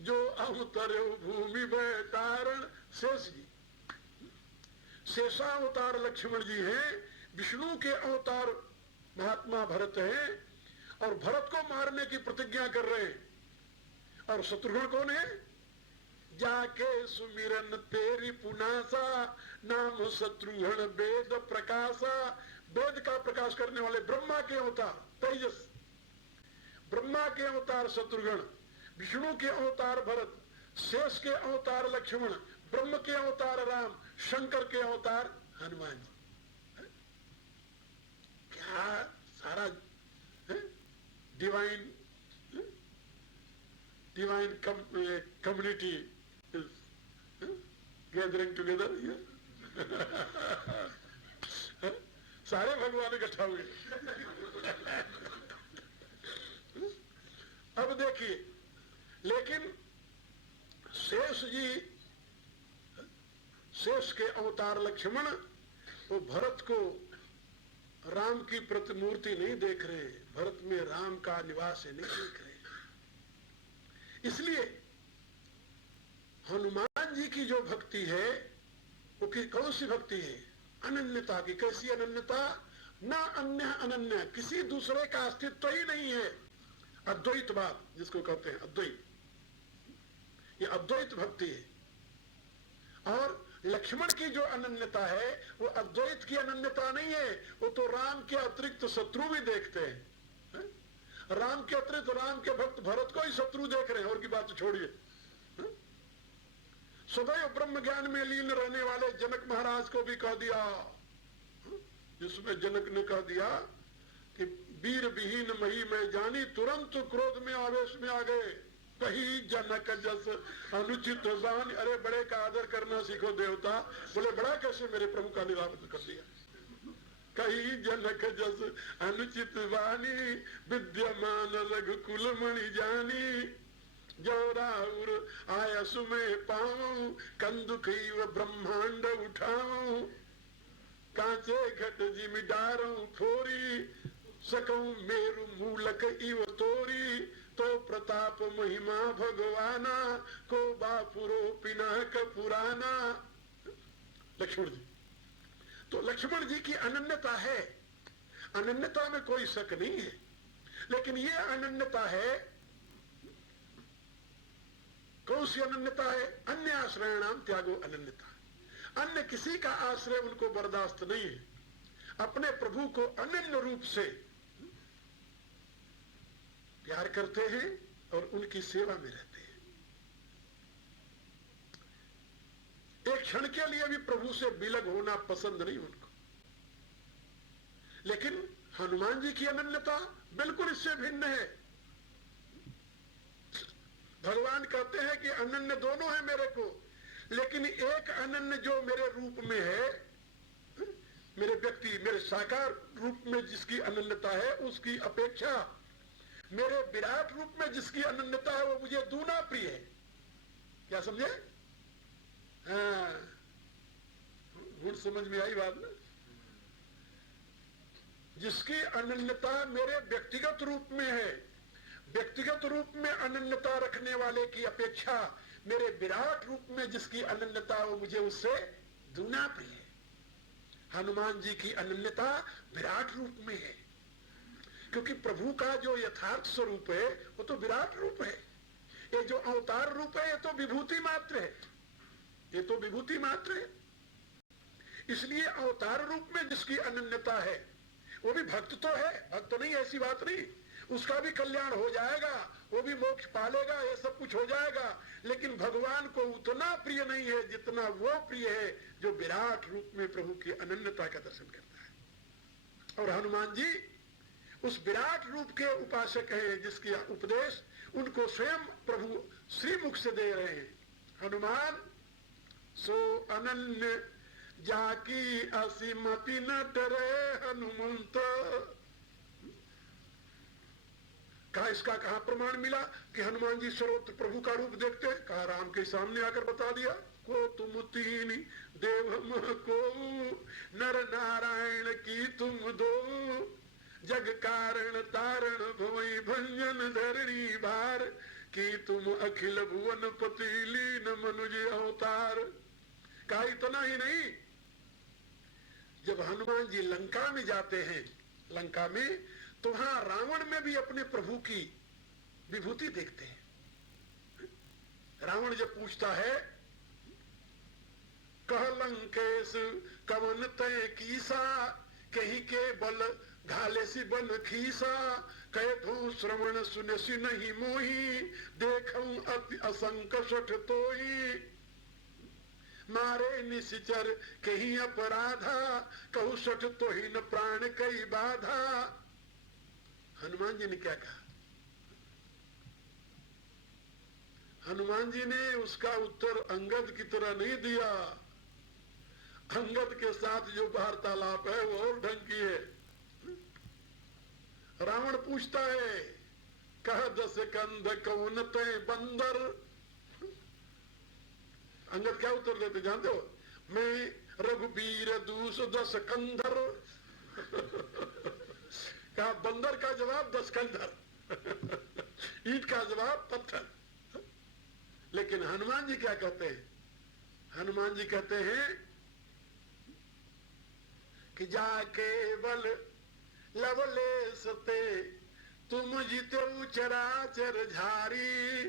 जो अवतर भूमि बैतारण। शेष जी, शेषावतार लक्ष्मण जी हैं, विष्णु के अवतार महात्मा भरत हैं, और भरत को मारने की प्रतिज्ञा कर रहे हैं। और शत्रुघ्न कौन है? जाके सुमिरन तेरी पुनासा, नाम शत्रुघ्न वेद प्रकाशा। वेद का प्रकाश करने वाले ब्रह्मा के अवतार तेजस, ब्रह्मा के अवतार शत्रुघ्न, विष्णु के अवतार भरत, शेष के अवतार लक्ष्मण, ब्रह्म के अवतार राम, शंकर के अवतार हनुमान जी। क्या सारा डिवाइन कम्युनिटी गैदरिंग टुगेदर। सारे भगवान इकट्ठा हुए। अब देखिए, लेकिन शेष जी, शेष के अवतार लक्ष्मण, वो भरत को राम की प्रतिमूर्ति नहीं देख रहे, भरत में राम का निवास है नहीं देख रहे। इसलिए हनुमान हनुमान जी की जो भक्ति है वो कौन सी भक्ति है? अनन्यता की। कैसी अनन्यता? न अन्य अनन्य, किसी दूसरे का अस्तित्व ही नहीं है। अद्वैतवाद जिसको कहते हैं, अद्वैत, ये अद्वैत भक्ति है। और लक्ष्मण की जो अनन्यता है वो अद्वैत की अनन्यता नहीं है, वो तो राम के अतिरिक्त शत्रु भी देखते हैं। राम के अतिरिक्त राम के भक्त भरत को ही शत्रु देख रहे हैं, और की बात छोड़िए। सदैव ब्रह्म ज्ञान में लीन रहने वाले जनक महाराज को भी कह दिया, जिसमें जनक ने कह दिया कि वीर विहीन मही में जानी, तुरंत क्रोध में आवेश में आ गए। कही जनक जस अनुचित वाणी, अरे बड़े का आदर करना सीखो देवता। बोले बड़ा कैसे मेरे प्रभु का निरादर कर दिया। कही जनक जस अनुचित वाणी, विद्यमान रघुकुल मणि जानी। जो राउर आयस में पाऊं, कंदुक ब्रह्मांड उठाऊं। कांचे घट जिम डारूं फोरी, सकूं मेरु मूलक इव तोरी। तो प्रताप महिमा भगवाना, को बापुरो पिनाक पुराना। लक्ष्मण जी, तो लक्ष्मण जी की अनन्यता है, अनन्यता में कोई शक नहीं है। लेकिन ये अनन्यता है, कौन सी अनन्यता है? अन्य आश्रयणाम त्यागो अनन्यता। अन्य किसी का आश्रय उनको बर्दाश्त नहीं है। अपने प्रभु को अनन्य रूप से प्यार करते हैं और उनकी सेवा में रहते हैं। एक क्षण के लिए भी प्रभु से विलग होना पसंद नहीं उनको। लेकिन हनुमान जी की अनन्यता बिल्कुल इससे भिन्न है। भगवान कहते हैं कि अनन्य दोनों है मेरे को, लेकिन एक अनन्य जो मेरे रूप में है, मेरे व्यक्ति, मेरे साकार रूप में जिसकी अनन्यता है, उसकी अपेक्षा मेरे विराट रूप में जिसकी अनन्यता है वो मुझे दूना प्रिय है। क्या समझे? हाँ, गुण समझ में आई बात ना? जिसकी अनन्यता मेरे व्यक्तिगत रूप में है, व्यक्तिगत रूप में अनन्यता रखने वाले की अपेक्षा मेरे विराट रूप में जिसकी अनन्यता है वो मुझे उससे दूना प्रिय है। हनुमान जी की अनन्यता विराट रूप में है, क्योंकि प्रभु का जो यथार्थ स्वरूप है वो तो विराट रूप है। ये जो अवतार रूप है ये तो विभूति मात्र है, ये तो विभूति मात्र है। इसलिए अवतार रूप में जिसकी अनन्यता है वो भी भक्त तो है, भक्त नहीं ऐसी बात नहीं, उसका भी कल्याण हो जाएगा, वो भी मोक्ष पालेगा, ये सब कुछ हो जाएगा। लेकिन भगवान को उतना प्रिय नहीं है जितना वो प्रिय है जो विराट रूप में प्रभु की अनन्यता का दर्शन करता है। और हनुमान जी उस विराट रूप के उपासक हैं जिसकी उपदेश उनको स्वयं प्रभु श्रीमुख से दे रहे हैं। हनुमान सो अनन्य जाकी असीमति न डरे हनुमंत। कहा इसका कहा प्रमाण मिला कि हनुमान जी सर्वत्र प्रभु का रूप देखते हैं? कहा राम के सामने आकर बता दिया। को तुम तीन देव को नर नारायण की तुम दो, जग कारण तारण भवई भंजन धरणी भार, की तुम अखिल भुवन पति लीन मनुज अवतार। कहा इतना ही नहीं, जब हनुमान जी लंका में जाते हैं, लंका में, तो वहां रावण में भी अपने प्रभु की विभूति देखते हैं। रावण जब पूछता है कह लंकेश कवन तय कीसा, कहीं के बल घाले सी बन खीसा, कह धो श्रवण सुने सी नहीं मोही, देखूं अति असंक सठ तोही, मारे निश्चर कहीं अपराधा, कहू सठ तो ही न प्राण कई बाधा। हनुमान जी ने क्या कहा? हनुमान जी ने उसका उत्तर अंगद की तरह नहीं दिया। अंगद के साथ जो वार्तालाप है वो और ढंग की है। रावण पूछता है कह दस कंध कौन तय बंदर। अंगद क्या उत्तर देते जानते हो? मैं रघुबीर दूस दस कंधर। कहा बंदर का जवाब 10 कंधर, ईंट का जवाब पत्थर। लेकिन हनुमान जी क्या कहते हैं? हनुमान जी कहते हैं कि जाके बल लवलेश ते तुम जीते चराचर झारी,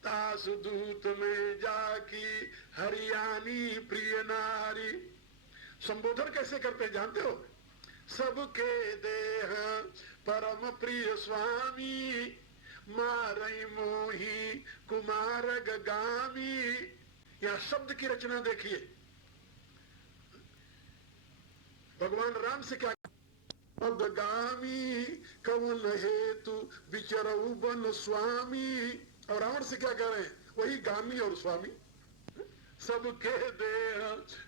तासु दूत में जाकी हरियाणी प्रिय नारी। संबोधन कैसे करते जानते हो? सबके देह परम प्रिय स्वामी, मारई मोही कुमार गामी। यह शब्द की रचना देखिए, भगवान राम से क्या, पदगामी कवन हेतु विचरऊ बन स्वामी। और रावण से क्या कह रहे हैं? वही गामी और स्वामी। सबके देह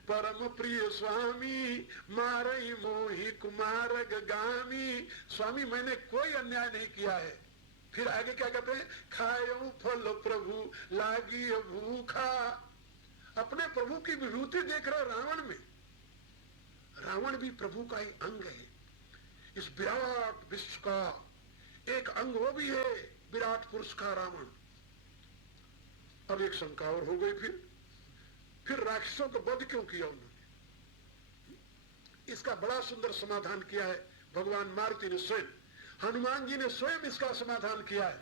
परम प्रिय स्वामी, मारई मोही कुमार गामी। स्वामी मैंने कोई अन्याय नहीं किया है। फिर आगे क्या कहते हैं? खायो फल प्रभु लागी भूखा। अपने प्रभु की विभूति देख रहे रावण में। रावण भी प्रभु का ही अंग है। इस विराट विश्व का एक अंग वो भी है, विराट पुरुष का रावण। अब एक शंका और हो गई। फिर राक्षसों को वध क्यों किया उन्होंने? इसका बड़ा सुंदर समाधान किया है भगवान मारुति ने स्वयं। हनुमान जी ने स्वयं इसका समाधान किया है।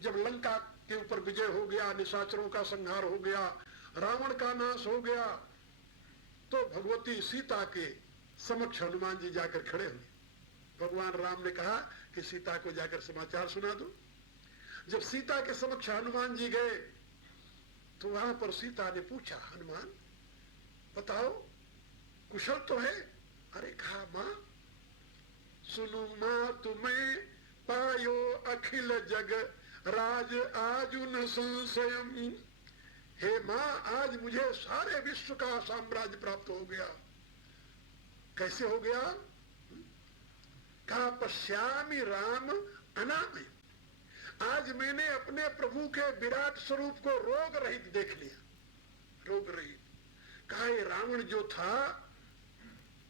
जब लंका के ऊपर विजय हो गया, निशाचरों का संहार हो गया, रावण का नाश हो गया, तो भगवती सीता के समक्ष हनुमान जी जाकर खड़े हुए। भगवान राम ने कहा कि सीता को जाकर समाचार सुना दो। जब सीता के समक्ष हनुमान जी गए तो वहां पर सीता ने पूछा, हनुमान बताओ कुशल तो है? अरे कहा, मां सुनु मां तुम्हें पायो अखिल जग राज आजुन संशयम। हे मां, आज मुझे सारे विश्व का साम्राज्य प्राप्त हो गया। कैसे हो गया? कहा, पश्यामि राम अनामय। आज मैंने अपने प्रभु के विराट स्वरूप को रोग रहित देख लिया, रोग रहित। कहा, ये रावण जो था,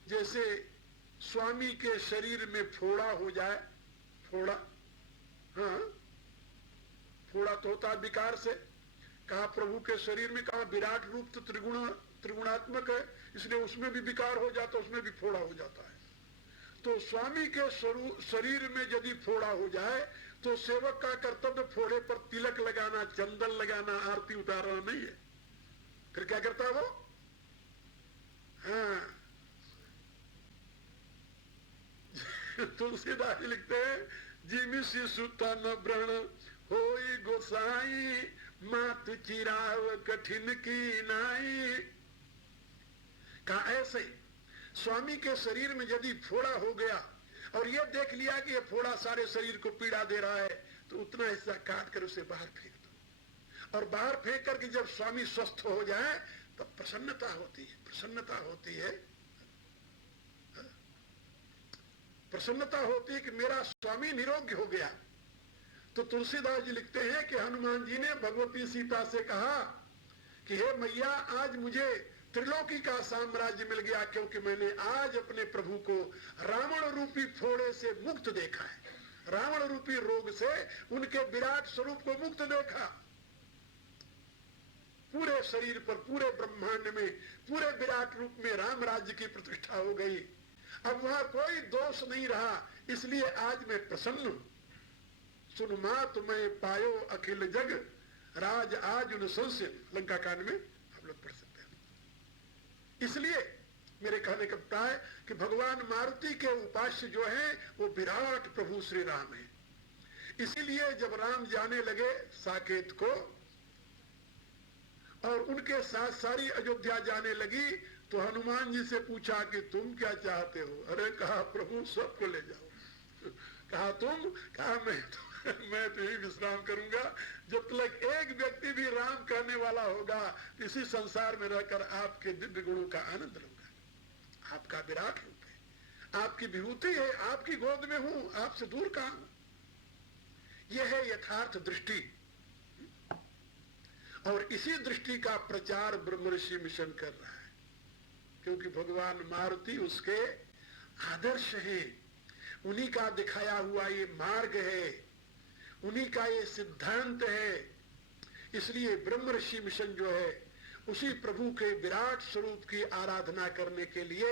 जैसे स्वामी के शरीर में फोड़ा हो जाए, फोड़ा, हाँ फोड़ा तो होता है विकार से। कहा प्रभु के शरीर में, कहा विराट रूप तो त्रिगुणात्मक है, इसलिए उसमें भी विकार हो जाता, उसमें भी फोड़ा हो जाता है। तो स्वामी के शरीर में यदि फोड़ा हो जाए तो सेवक का कर्तव्य फोड़े पर तिलक लगाना, चंदन लगाना, आरती उतारना नहीं है। फिर क्या करता है वो? हाँ तुलसीदास लिखते हैं, जिमि सुता न व्रण होई गोसाई, मातु चिराव कठिन की नाई। कहा ऐसे स्वामी के शरीर में यदि फोड़ा हो गया और ये देख लिया कि ये फोड़ा सारे शरीर को पीड़ा दे रहा है, तो उतना हिस्सा काट कर उसे बाहर फेंक दो। और बाहर फेंक करके जब स्वामी स्वस्थ हो जाए तो प्रसन्नता होती है, प्रसन्नता होती है, प्रसन्नता होती है कि मेरा स्वामी निरोग्य हो गया। तो तुलसीदास जी लिखते हैं कि हनुमान जी ने भगवती सीता से कहा कि हे मैया, आज मुझे त्रिलोकी का साम्राज्य मिल गया, क्योंकि मैंने आज अपने प्रभु को रावण रूपी फोड़े से मुक्त देखा है, रावण रूपी रोग से उनके विराट स्वरूप को मुक्त देखा। पूरे शरीर पर, पूरे ब्रह्मांड में, पूरे विराट रूप में राम राज्य की प्रतिष्ठा हो गई। अब वहां कोई दोष नहीं रहा, इसलिए आज मैं प्रसन्न हूं। सुन मां तुम्हें पायो अखिल जग राज आज उन संशय, लंका कांड में हम लोग पढ़ सकते हैं। इसलिए मेरे कहने का पता है कि भगवान मारुति के उपास्य जो हैं वो विराट प्रभु श्री राम है। इसीलिए जब राम जाने लगे साकेत को और उनके साथ सारी अयोध्या जाने लगी, तो हनुमान जी से पूछा कि तुम क्या चाहते हो? अरे कहा प्रभु सबको ले जाओ। कहा तुम? कहा मैं तो यही विश्राम करूंगा जब तक एक व्यक्ति भी राम कहने वाला होगा, इसी संसार में रहकर आपके दिव्य गुणों का आनंद लूंगा। आपका विराट रूप है, आपकी विभूति है, आपकी गोद में हूं, आपसे दूर कहां हूं। यह है यथार्थ दृष्टि, और इसी दृष्टि का प्रचार ब्रह्म ऋषि मिशन कर रहा है, क्योंकि भगवान मारुति उसके आदर्श है, उन्हीं का दिखाया हुआ ये मार्ग है, उन्हीं का ये सिद्धांत है। इसलिए ब्रह्म ऋषि मिशन जो है उसी प्रभु के विराट स्वरूप की आराधना करने के लिए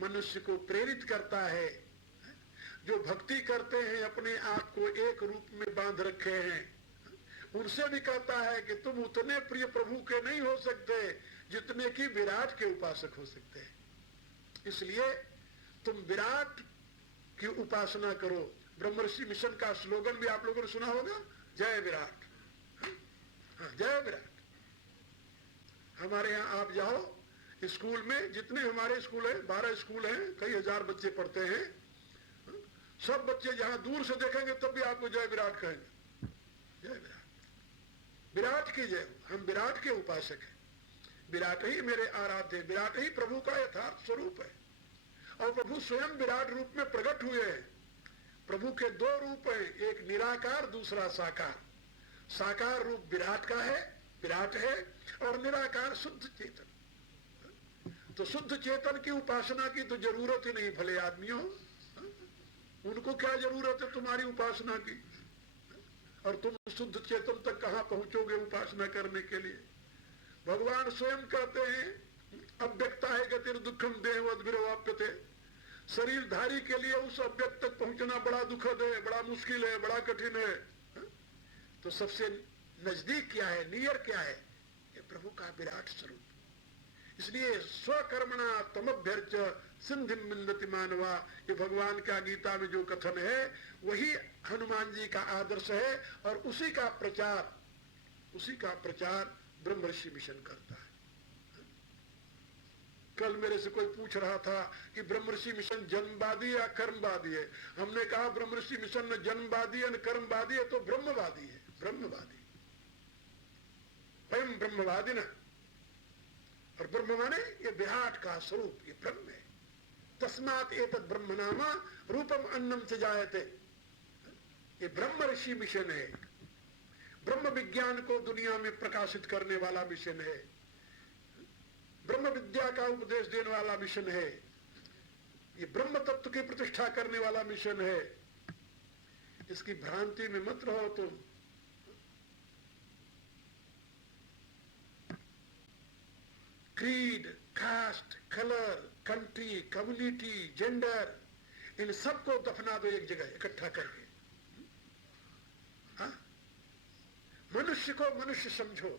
मनुष्य को प्रेरित करता है। जो भक्ति करते हैं अपने आप को एक रूप में बांध रखे हैं, उनसे भी कहता है कि तुम उतने प्रिय प्रभु के नहीं हो सकते जितने कि विराट के उपासक हो सकते हैं। इसलिए तुम विराट की उपासना करो। ब्रह्मर्षि मिशन का स्लोगन भी आप लोगों ने सुना होगा, जय विराट। हाँ, जय विराट। हमारे यहाँ आप जाओ स्कूल में, जितने हमारे स्कूल है 12 स्कूल हैं, कई हजार बच्चे पढ़ते हैं, सब बच्चे जहां दूर से देखेंगे तब भी आपको जय विराट कहेंगे। जय विराट, विराट की जय। हम विराट के उपासक हैं, विराट ही मेरे आराध्य, विराट ही प्रभु का यथार्थ स्वरूप है। और प्रभु स्वयं विराट रूप में प्रकट हुए हैं। प्रभु के 2 रूप हैं, एक निराकार, दूसरा साकार। साकार रूप विराट का है, विराट है, और निराकार शुद्ध चेतन। तो शुद्ध चेतन की उपासना की तो जरूरत ही नहीं भले आदमियों, उनको क्या जरूरत है तुम्हारी उपासना की? और तुम शुद्ध चेतन तक कहां पहुंचोगे उपासना करने के लिए? भगवान स्वयं कहते हैं अव्यक्ता है गतिर दुखम देहवद विरोवाप्यते। शरीरधारी के लिए उस अव्यक्त तक पहुंचना बड़ा दुखद है, बड़ा मुश्किल है, बड़ा कठिन है। तो सबसे नजदीक क्या है, नियर क्या है? ये प्रभु का विराट स्वरूप। इसलिए स्वकर्मणा तमभ्यर्च सिंधि मिंदति मानवा, ये भगवान का गीता में जो कथन है वही हनुमान जी का आदर्श है। और उसी का प्रचार ब्रह्मर्षि मिशन करता है। कल मेरे से कोई पूछ रहा था कि ब्रह्मर्षि मिशन जन्मवादी या कर्मवादी है। हमने कहा ब्रह्मर्षि मिशन न जन्मवादी है न कर्मवादी है, तो ब्रह्मवादी है। ब्रह्मवादी, स्वयं ब्रह्मवादी न। और ब्रह्म माने ये विराट का स्वरूप, ये ब्रह्म है। तस्मात् एतद् ब्रह्म नामा रूपम अन्नम च जायते। ये ब्रह्म ऋषि मिशन है। ब्रह्म विज्ञान को दुनिया में प्रकाशित करने वाला मिशन है। ब्रह्म विद्या का उपदेश देने वाला मिशन है। ये ब्रह्म तत्व की प्रतिष्ठा करने वाला मिशन है। इसकी भ्रांति में मत रहो तुम। Creed, caste, colour, country, community, gender, इन सबको दफना दो एक जगह इकट्ठा करके। मनुष्य को मनुष्य समझो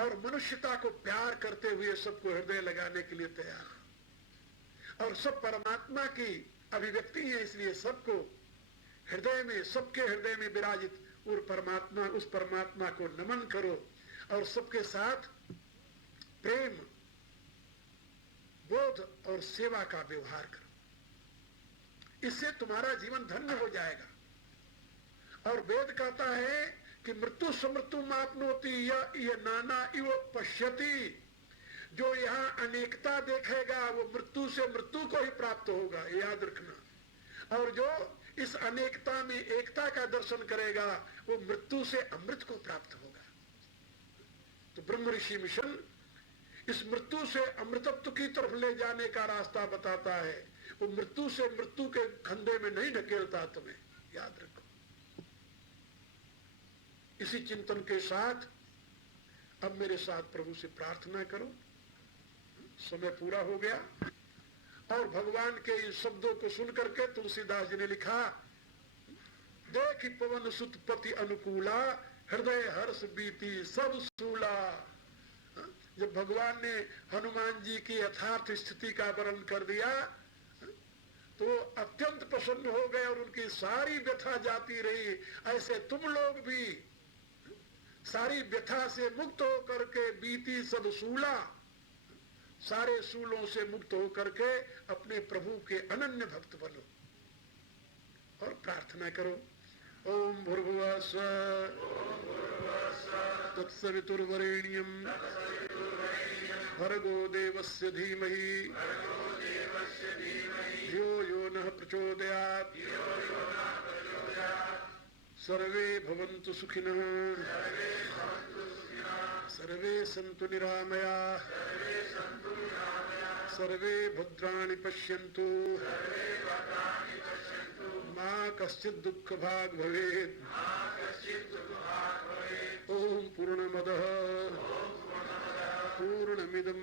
और मनुष्यता को प्यार करते हुए सबको हृदय लगाने के लिए तैयार। और सब परमात्मा की अभिव्यक्ति है, इसलिए सबको हृदय में, सबके हृदय में विराजित उस परमात्मा को नमन करो और सबके साथ प्रेम, बोध और सेवा का व्यवहार करो। इससे तुम्हारा जीवन धन्य हो जाएगा। और वेद कहता है कि मृत्यु समृत्यु मापनोति यह नाना इव पश्यति। जो यहाँ अनेकता देखेगा वो मृत्यु से मृत्यु को ही प्राप्त होगा, याद रखना। और जो इस अनेकता में एकता का दर्शन करेगा वो मृत्यु से अमृत को प्राप्त होगा। तो ब्रह्म ऋषि मिशन इस मृत्यु से अमृतत्व की तरफ ले जाने का रास्ता बताता है। वो मृत्यु से मृत्यु के खंधे में नहीं ढकेलता तुम्हें, याद रखो। इसी चिंतन के साथ अब मेरे साथ प्रभु से प्रार्थना करो। समय पूरा हो गया और भगवान के इन शब्दों को सुनकर के तुलसीदास जी ने लिखा, देख पवन सुत पति अनुकूला, हृदय हर्ष बीती सब सूला। जब भगवान ने हनुमान जी की यथार्थ स्थिति का वर्णन कर दिया तो अत्यंत प्रसन्न हो गए और उनकी सारी व्यथा जाती रही। ऐसे तुम लोग भी सारी व्यथा से मुक्त होकर के बीती सब सूला, सारे सूलों से मुक्त होकर के अपने प्रभु के अनन्य भक्त बनो और प्रार्थना करो। ओम भूर्भुवः स्वः तत्सवितुर्वरेण्यं भर्गो देवस्य धीमहि धियो यो नः प्रचोदयात्। सर्वे भवन्तु सुखिनः, सर्वे सन्तु निरामयाः, सर्वे भद्राणि पश्यन्तु, मा कश्चित् दुःखभाग् भवेत्। ओम पूर्णमदः पूर्णमिदं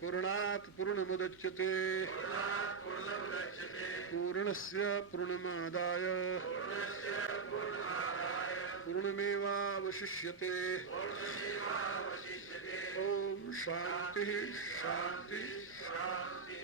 पूर्णात् पूर्णमुदच्यते पूर्णस्य पूर्णमादाय पूर्णमेवावशिष्यते। ओम शांति शांति शांति।